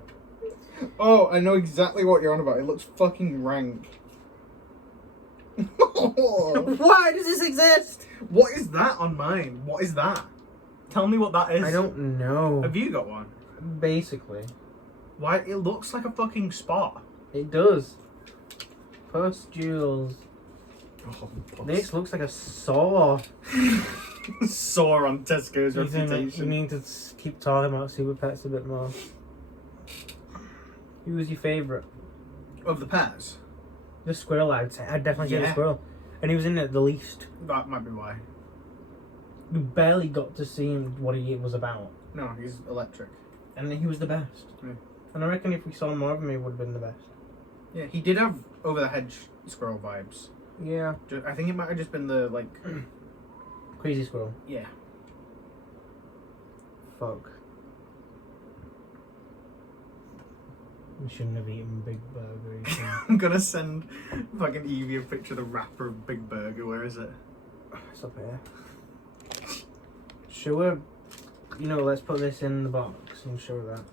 Oh, I know exactly what you're on about. It looks fucking rank. Why does this exist? What is that on mine? What is that? Tell me what that is. I don't know. Have you got one? Basically, Why? It looks like a fucking spot. it does. Pustules. Oh, This looks like a saw. Sore on Tesco's We reputation. need to keep talking about Superpets a bit more. Who was your favourite? Of the pets? The squirrel, I'd say. I'd definitely say the Yeah. squirrel. And he was in it the least. That might be why. You barely got to see him what he was about. No, he's electric. And he was the best. Yeah. And I reckon if we saw more of him, he would have been the best. Yeah, he did have over the hedge squirrel vibes. Yeah. I think it might have just been the like. Crazy squirrel. Yeah. Fuck. We shouldn't have eaten Big Burger. I'm gonna send fucking Evie a picture of the wrapper of Big Burger. Where is it? It's up here. Show her. You know, let's put this in the box and show her that.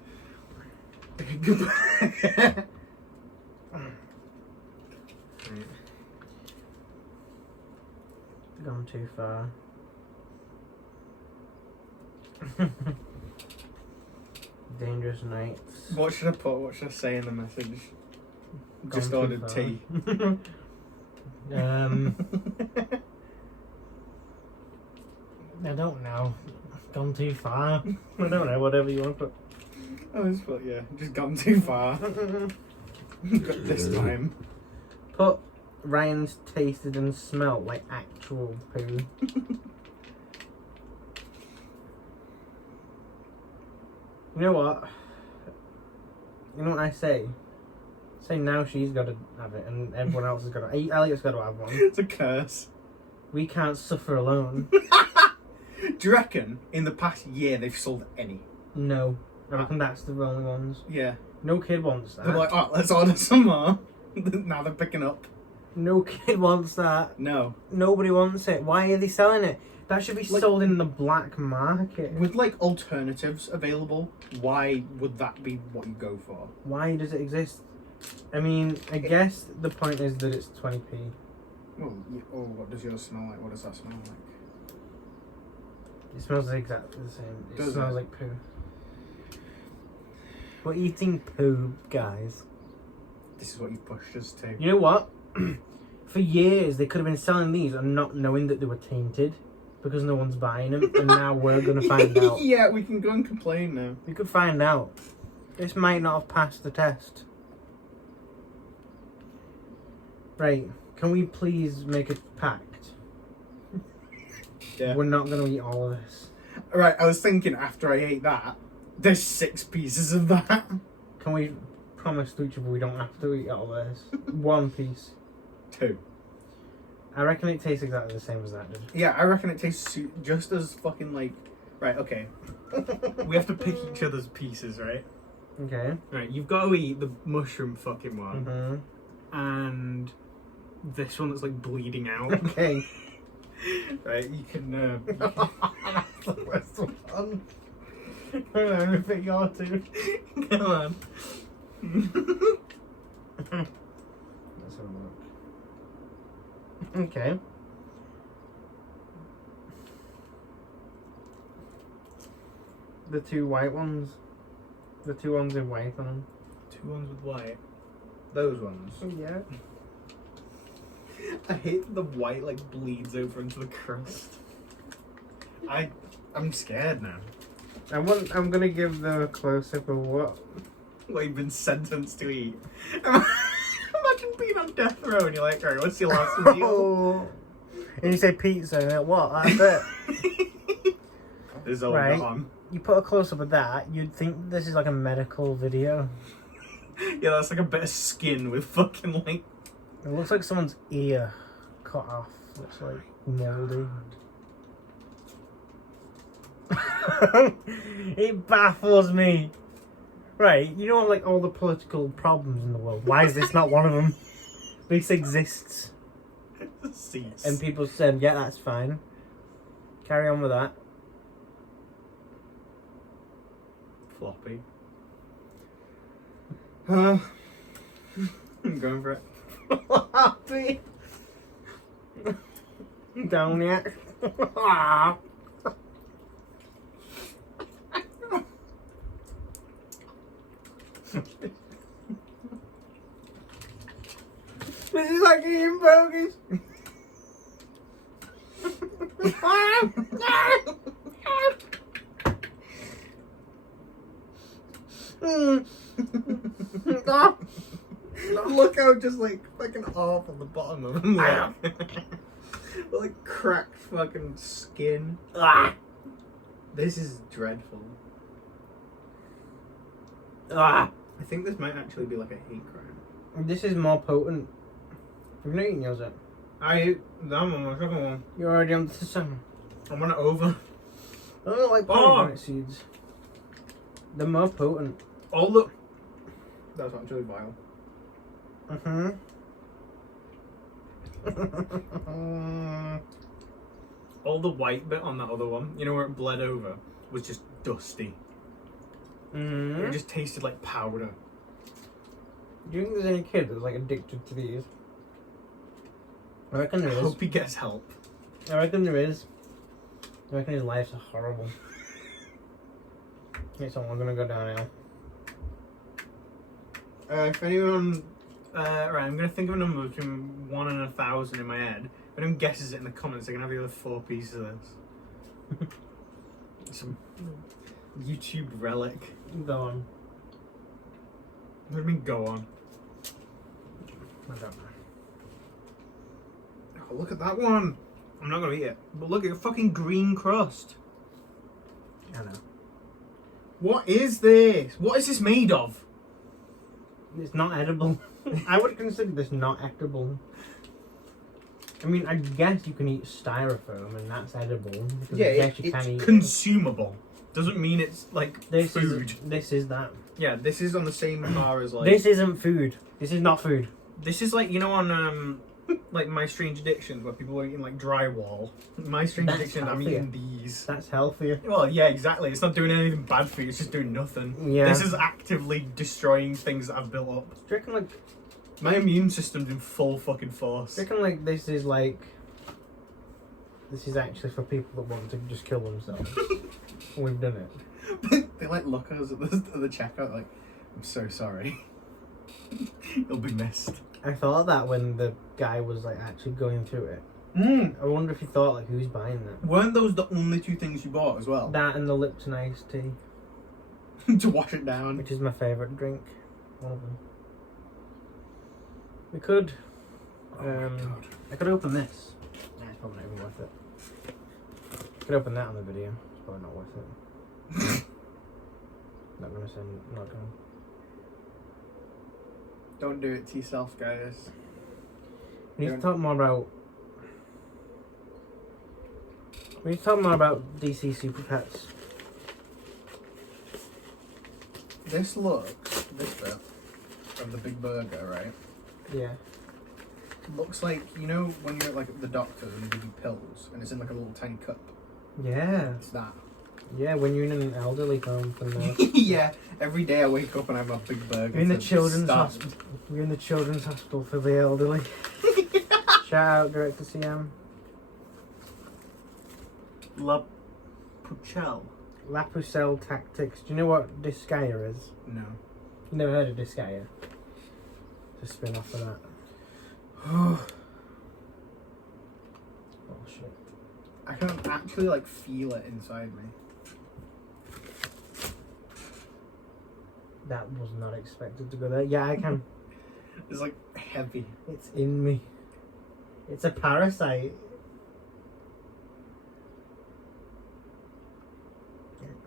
Big Burger. Gone too far. Dangerous nights. What should I put? What should I say in the message? Gone Just too ordered far. tea. I don't know. Gone too far. I don't know. Whatever you want to put. Oh, it's fun, yeah. Just gone too far. This time. Put Ryan's tasted and smelled like actual poo. You know what? You know what I say? Say now she's got to have it and everyone else has got to. Elliot's got to have one. It's a curse. We can't suffer alone. Do you reckon in the past year they've sold any? No. I reckon that's the only ones. Yeah. No kid wants that. They're like, oh, let's order some more. Now they're picking up. No kid wants that. No. Nobody wants it. Why are they selling it? That should be Like- sold in the black market. With like alternatives available, why would that be what you go for? Why does it exist? I mean, I guess the point is that it's 20p. Well, oh, what does yours smell like? What does that smell like? It smells exactly the same. It Does smells it? like poo. We're eating poo, guys. This is what you've pushed us to. You know what? For years, they could have been selling these and not knowing that they were tainted because no one's buying them, and now we're going to find out. Yeah, we can go and complain now. We could find out. This might not have passed the test. Right. Can we please make a pact? Yeah. We're not going to eat all of this. Right, I was thinking after I ate that, there's 6 pieces of that. Can we promise to each other we don't have to eat all of this? One piece. 2. I reckon it tastes exactly the same as that did. Yeah, I reckon it tastes just as fucking like... Right, okay. We have to pick each other's pieces, right? Okay. Right, you've got to eat the mushroom fucking one. Mm-hmm. And this one that's like bleeding out. Okay. Right, you can... That's the worst one. I'm gonna pick your two. Come on. Let's have a look. Okay. The 2 white ones. The two ones with white on them. Two ones with white. Those ones. Yeah. I hate the white like bleeds over into the crust. I'm scared now. I'm gonna give the close up of what? What you've been sentenced to eat. Imagine being on death row and you're like, alright, what's your last meal? And you say pizza, and like, what? That's it. This is all Right. gone. You put a close up of that, you'd think this is like a medical video. Yeah, that's like a bit of skin with fucking like. It looks like someone's ear cut off. Looks like mouldy. It baffles me. Right, you know, like all the political problems in the world. Why is this not one of them? This exists. Seats. And people said, yeah, that's fine. Carry on with that. Floppy. I'm going for it. Happy. Down yet? This is like eating bogies. Look how just like fucking off on the bottom of them. Like cracked fucking skin. This is dreadful. I think this might actually be like a hate crime. This is more potent. Have you not eaten yours yet? I ate that one, my second one. You're already on the second. I'm on it over. I don't like pomegranate seeds. They're more potent. All the. That's actually vile. All the white bit on that other one, you know where it bled over, was just dusty. It just tasted like powder. Do you think there's any kid that's like addicted to these? I reckon there I is. hope he gets help. I reckon there is. I reckon his lives are horrible. Okay, so I'm gonna go down now. If anyone, right, I'm gonna think of a number between 1 and 1,000 in my head. If anyone guesses it in the comments, I can have the other 4 pieces of this. Some YouTube relic. Go on. What do you mean, go on? I don't know. Oh, look at that one. I'm not gonna eat it. But look at the fucking green crust. I know. What is this? What is this made of? It's not edible. I would consider this not edible. I mean, I guess you can eat styrofoam and that's edible. Because I guess you can eat consumable. Doesn't mean it's like food. This is that. Yeah, this is on the same par as like. This isn't food. This is not food. This is like, you know, on like My Strange Addiction, where people are eating like drywall. My Strange That's Addiction, I'm healthier. eating these. That's healthier. Well, yeah, exactly. It's not doing anything bad for you. It's just doing nothing. Yeah. This is actively destroying things that I've built up. Do you reckon like My immune system's in full fucking force. Do you reckon like this is like this is actually for people that want to just kill themselves? We've done it. They like look at us at the checkout like, I'm so sorry. It'll be missed. I thought that when the guy was like actually going through it. I wonder if he thought like who's buying that. Weren't those the only 2 things you bought as well? That and the Lipton iced tea, To wash it down. which is my favourite drink. One of them. We could. Oh my God. I could open this. Nah, it's probably not even worth it. I could open that on the video. It's probably not worth it. Not gonna send. Not gonna. Don't do it to yourself, guys. We need to talk more about. We need to talk more about DC Superpets. This looks, this bit of the big burger, right? Yeah. Looks like, you know, when you're at like the doctor and they give you pills and it's in like a little tiny cup. Yeah. It's that. Yeah, when you're in an elderly home from there. Yeah. Every day I wake up and I have a big burger. You're in the to children's start. hospital. You're in the children's hospital for the elderly. Shout out, Director CM. La Puchelle. Lapucelle Tactics. Do you know what Disgaea is? No. You never heard of Disgaea? It's a spin off of that. Oh Bullshit. I can actually like feel it inside me. That was not expected to go there. Yeah, I can. It's like heavy. It's in me. It's a parasite.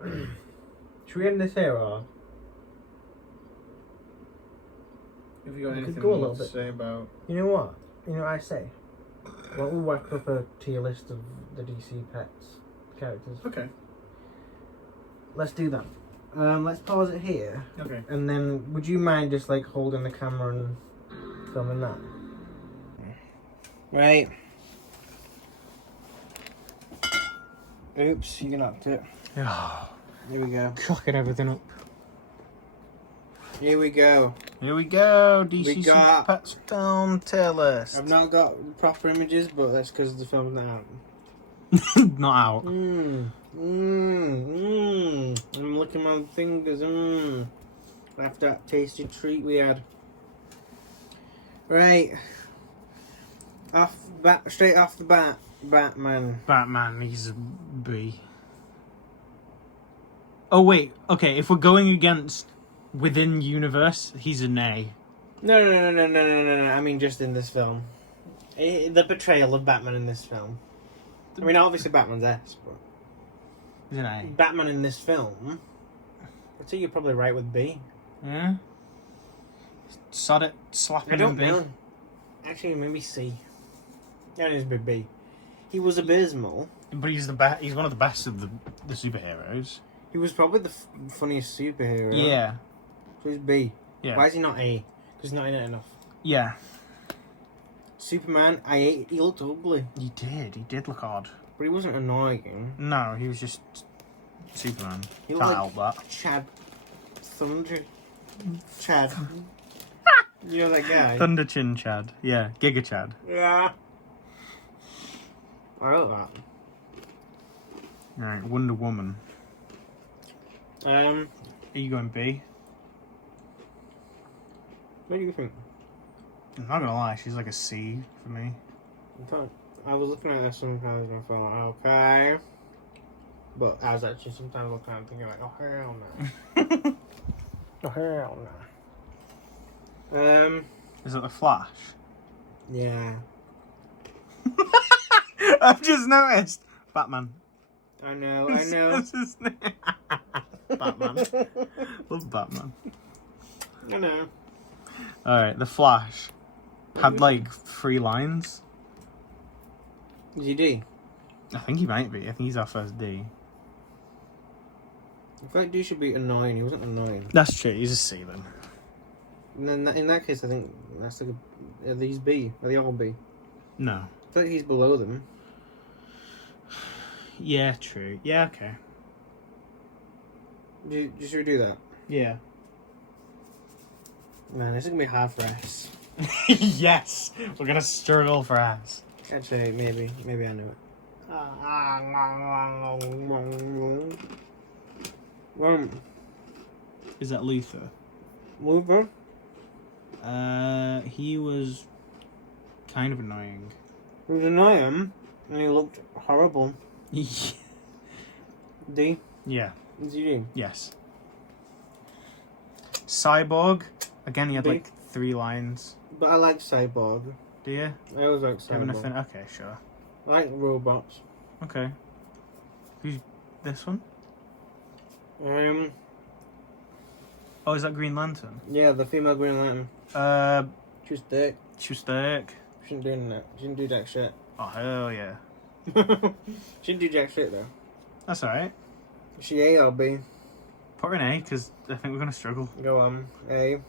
Should we end this here or? Have you got We could anything go a more little to bit. say about? You know what? You know what I say? Why don't we whack up a tier list of the DC Pets characters? Okay. Let's do that. Let's pause it here. Okay. And then, would you mind just like holding the camera and filming that? Right. Oops, you knocked it. Yeah. Here we go. Cocking everything up. Here we go. Here we go. We DC got- Superpets film tier list. I've not got proper images, but that's because the film's not out. Not out. I'm licking my fingers. After that tasty treat we had. Right. Straight off the bat, Batman. Batman, he's a B. Oh wait, okay. If we're going against within universe, he's an A. No. I mean, just in this film. The portrayal of Batman in this film. I mean, obviously Batman's S, but He's an A. Batman in this film. I'd say you're probably right with B. Yeah. Sod it, slapping I don't him B. know. Actually, maybe C. Yeah, it is B. He was abysmal. But he's the best. He's one of the best of the superheroes. He was probably the funniest superhero. Yeah. So he's B. Yeah. Why is he not A? Because he's not in it enough. Yeah. Superman, he looked ugly. He did look odd. But he wasn't annoying. No, he was just Superman. He Can't looked help that. Chad. Chad. You know that guy? Thunder Chin Chad. Yeah, Giga Chad. Yeah. I wrote that. Alright, Wonder Woman. What Are you going B? do you think? I'm not gonna lie, she's like a C for me. I was looking at her sometimes and I felt like, okay. But I was actually sometimes looking at it thinking like, oh hell no. Oh hell no. Is it the Flash? Yeah. I've just noticed. Batman. I know. That's his name. Batman. Love Batman. I know. Alright, the Flash had like 3 lines. Is he D? I think he might be. I think he's our first D. I feel like D should be annoying. He wasn't annoying. That's true, he's a C then. And then in that case, I think that's like are these B? Are they all B? No. I feel like he's below them. Yeah, true. Yeah, okay. Should we do that? Yeah. Man, this is gonna be hard for us. Yes! We're gonna struggle for ass. Actually, maybe I knew it. Is that Luther? Luther? He was kind of annoying. He was annoying, and he looked horrible. D? Yeah. Is he D? Yes. Cyborg. Again, he had B? like 3 lines. But I like Cyborg. Do you? I always like Having a Cyborg. fin- Okay, sure. I like robots. Okay. Who's this one? Oh, is that Green Lantern? Yeah, the female Green Lantern. She was thick. She was thick. She didn't do that. She didn't do jack shit. Oh, hell yeah. She didn't do jack shit though. That's alright. Is she A or B? Put her in A, because I think we're going to struggle. Go on. A.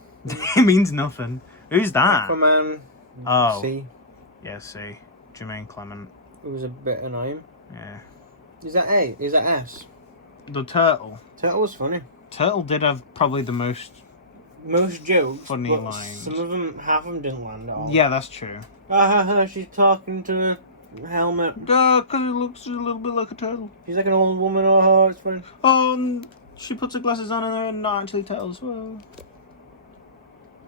It means nothing. Who's that? Aquaman. Oh. C. Yeah, C. Jermaine Clement. It was a bit annoying. Yeah. Is that A? Is that S? The Turtle. Turtle was funny. Turtle did have probably the most... Most jokes, Funny but lines. some of them, half of them didn't land at all. Yeah, that's true. She's talking to helmet. Because it looks a little bit like a turtle. She's like an old woman. Oh, it's fine. Oh, and she puts her glasses on and they're not actually turtles. Whoa.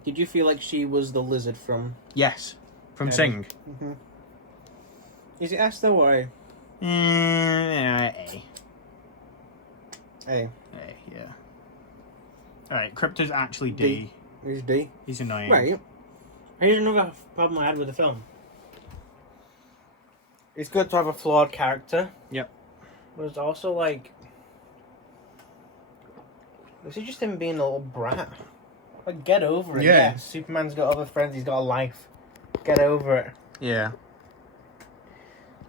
Did you feel like she was the lizard from... Yes. From Sing. Mm-hmm. Is it S though or A? A. A. A, yeah. Alright, Crypto's actually D. Who's D? He's annoying. Right. Here's another problem I had with the film. It's good to have a flawed character. Yep. But it's also like... This is just him being a little brat. Like, get over it. Yeah. Superman's got other friends, he's got a life. Get over it. Yeah.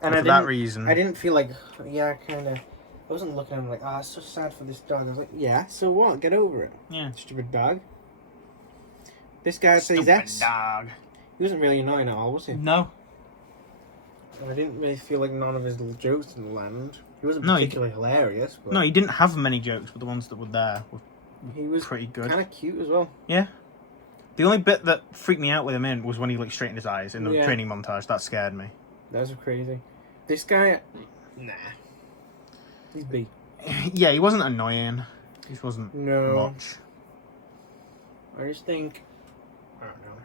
And for that reason. I didn't feel like, yeah, kind of... I wasn't looking at him like, ah, it's so sad for this dog. I was like, yeah, so what? Get over it. Yeah. Stupid dog. This guy says Stupid S. dog. He wasn't really annoying at all, was he? No. And I didn't really feel like none of his little jokes didn't land. He wasn't No, particularly hilarious. But No, he didn't have many jokes, but the ones that were there were he was pretty good. kind of cute as well. Yeah. The only bit that freaked me out with him in was when he like straightened his eyes in the Yeah. training montage. That scared me. That was crazy. This guy, nah. He's B. Yeah, he wasn't annoying. He just wasn't No. much. I just think, I don't know.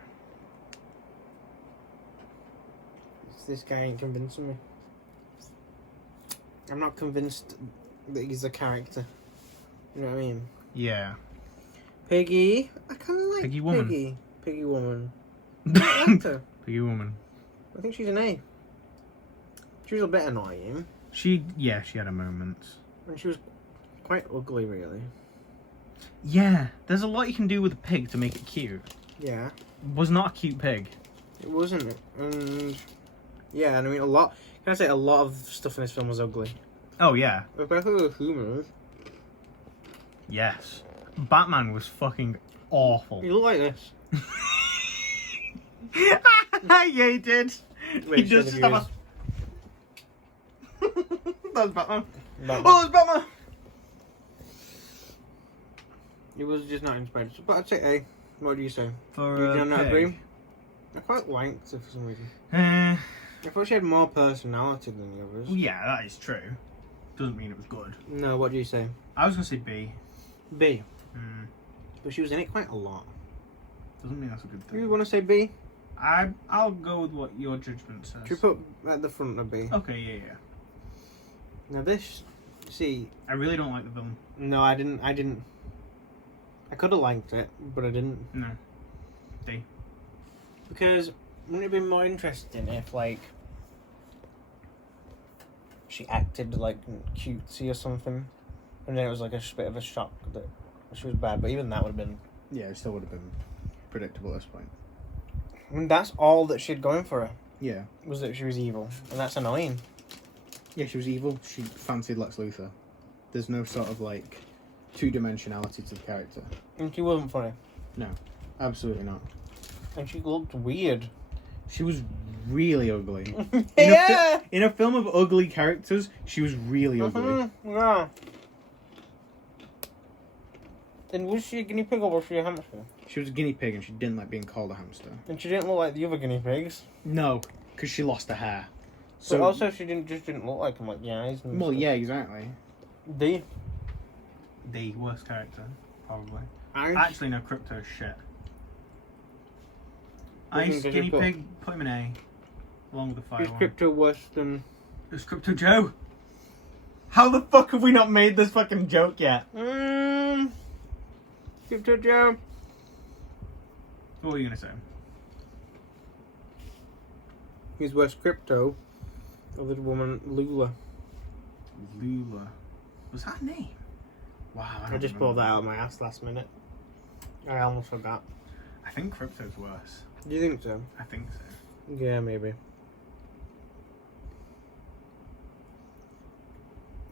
This guy ain't convincing me. I'm not convinced that he's a character. You know what I mean? Yeah. Piggy. I kind of like Piggy woman. Piggy. Piggy woman. I liked her. Piggy woman. I think she's an A. She was a bit annoying. She had her moments. And she was quite ugly, really. Yeah, there's a lot you can do with a pig to make it cute. Yeah. Was not a cute pig. It wasn't. And yeah, and I mean, can I say a lot of stuff in this film was ugly? Oh, yeah. Especially the humor. Yes. Batman was fucking awful. You look like this. Yeah, he did. Wait, He does just have a... That was Batman. Batman. Oh, it's Batman! It was just not inspired. But I'd say A. What do you say? For Do you not pig. agree? I quite liked her for some reason. Uh, I thought she had more personality than the others. yeah, that is true. Doesn't mean it was good. No, what do you say? I was going to say B. B. Mm, But she was in it quite a lot. doesn't mean that's a good Do you thing. want to say B? I'll go with what your judgment says. Should we put at the front of B? Okay, yeah. Now this, see, I really don't like the villain. no, I didn't. I could have liked it, but I didn't. No. D. Because wouldn't it have been more interesting if, like, she acted like cutesy or something, and then it was like a bit of a shock that she was bad. But even that would have been. Yeah, it still would have been predictable at this point. I mean, that's all that she had going for her, Yeah. was that she was evil, and that's annoying. Yeah, she was evil. She fancied Lex Luthor. There's no sort of, like, two-dimensionality to the character. And she wasn't funny, No, absolutely not. and she looked weird. She was really ugly. Yeah. In a film of ugly characters, she was really ugly. Mm-hmm. Yeah. And was she a guinea pig or was she a hamster? She was a guinea pig and she didn't like being called a hamster. And she didn't look like the other guinea pigs. No, because she lost her hair. So also she didn't look like him, like the eyes. And Well, stuff. yeah, exactly. D. The worst character, probably. I Actually, no, Crypto's shit. What do you Ice, think guinea I should pig, put him in A. Along with the fire Is one. Crypto worse than? It's Crypto Joe. How the fuck have we not made this fucking joke yet? Crypto Joe. What were you gonna say? He's worse Crypto or the woman Lula. Lula. Was that her name? Wow. I just pulled that out of my ass last minute. I almost forgot. I think Crypto's worse. Do you think so? I think so. Yeah, maybe.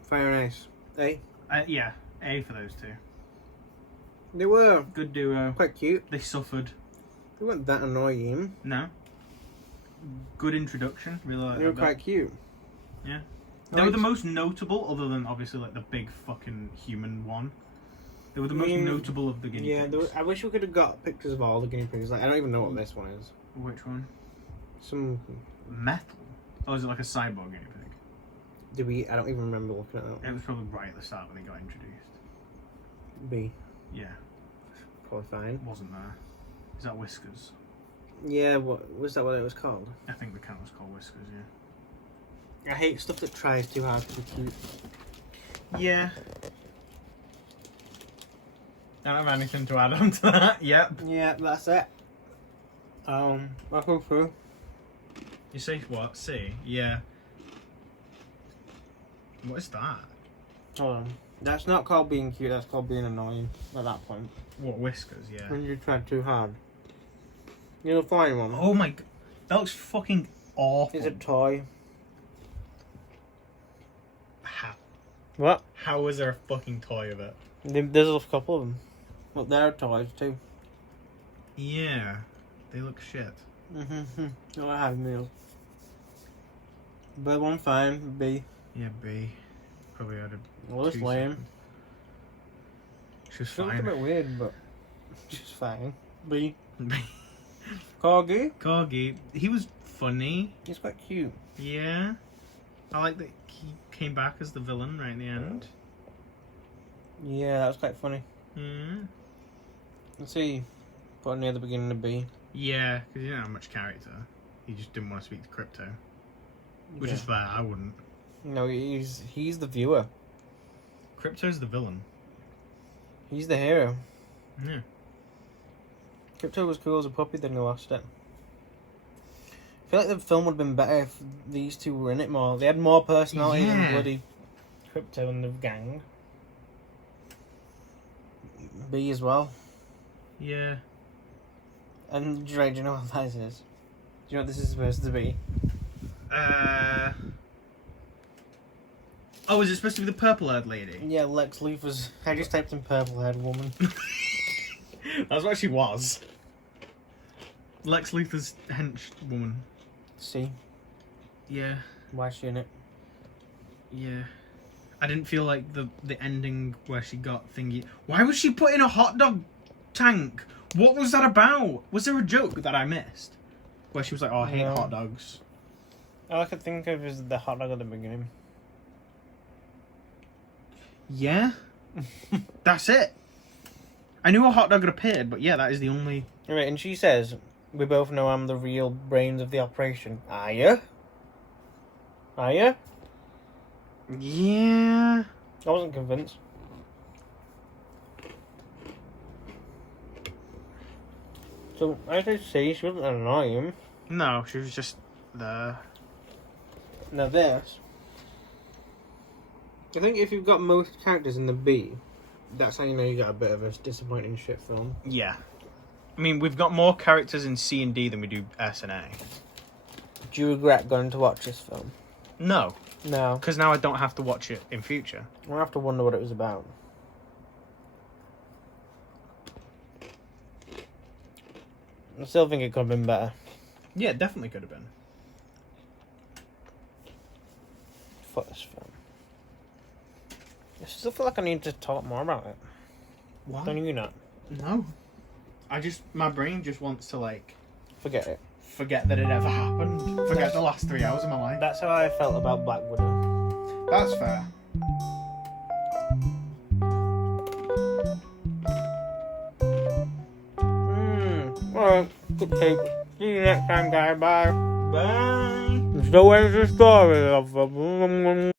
Fire and Ice. A. Yeah, A for those two. They were Good duo. quite cute. They suffered. They weren't that annoying. No. Good introduction. Really like They were that. quite cute. Yeah. I They were the liked- most notable, other than obviously like the big fucking human one. They were the I most mean, notable of the guinea Yeah, pigs. there were, I wish we could have got pictures of all the guinea pigs. Like, I don't even know what this one is. Which one? Some Metal. Or was it like a cyborg guinea pig? Did we? I don't even remember looking at that. It was probably right at the start when they got introduced. B. Yeah, Probably fine. wasn't there? Is that Whiskers? Yeah, what was that? What it was called? I think the cat was called Whiskers. Yeah. I hate stuff that tries too hard to be cute. Yeah. I don't have anything to add on to that. Yep. Yeah, that's it. I'll go through. You say what? See? Yeah. What is that? Hold on. That's not called being cute. That's called being annoying. At that point, What, Whiskers? Yeah. when you try too hard, you'll find one. Oh my god. That looks fucking awful. It's a toy. How? What? How is there a fucking toy of it? There's a couple of them. But they're toys too. Yeah. They look shit. No, I have meals. But one fine. B. Yeah, B. Probably had a. Well, it's 2 lame. seconds. She was She looked a fine. bit weird, but she's fine. B. Corgi. Corgi. He was funny. He's quite cute. Yeah. I like that he came back as the villain right in the end. Yeah, that was quite funny. Yeah. Let's see. Put near the beginning of B. Yeah, because he didn't have much character. He just didn't want to speak to Crypto. Which Yeah. is fair, I wouldn't. No, he's the viewer. Crypto's the villain. He's the hero. Yeah. Crypto was cool as a puppy, then he lost it. I feel like the film would have been better if these two were in it more. They had more personality than Yeah. bloody Crypto and the gang. B as well. Yeah. And Dre, do you know what this is? Do you know what this is supposed to be? Oh, is it supposed to be the purple-haired lady? Yeah, Lex Luthor's. I just typed in purple-haired woman. That's what she was. Lex Luthor's hench woman. See? Yeah. Why is she in it? Yeah. I didn't feel like the ending where she got thingy. Why was she put in a hot dog tank? What was that about? Was there a joke that I missed? Where she was like, oh, I hate No. hot dogs. All I could think of is the hot dog at the beginning. Yeah? That's it. I knew a hot dog had appeared, but yeah, that is the only... Right, and she says, we both know I'm the real brains of the operation. Are you? Are you? Yeah... I wasn't convinced. So, as I say, she wasn't annoying. No, she was just there. Now this, I think if you've got most characters in the B, that's how you know you got a bit of a disappointing shit film. Yeah. I mean, we've got more characters in C and D than we do S and A. Do you regret going to watch this film? No, No. because now I don't have to watch it in future. I'll have to wonder what it was about. I still think it could have been better. Yeah, it definitely could have been. For this film. I still feel like I need to talk more about it. Why? Don't you not? No. My brain just wants to, like, Forget it. forget that it ever happened. Forget the last 3 hours of my life. That's how I felt about Black Widow. That's fair. Alright, good tape. See you next time, guys. Bye. Bye. So ends the story of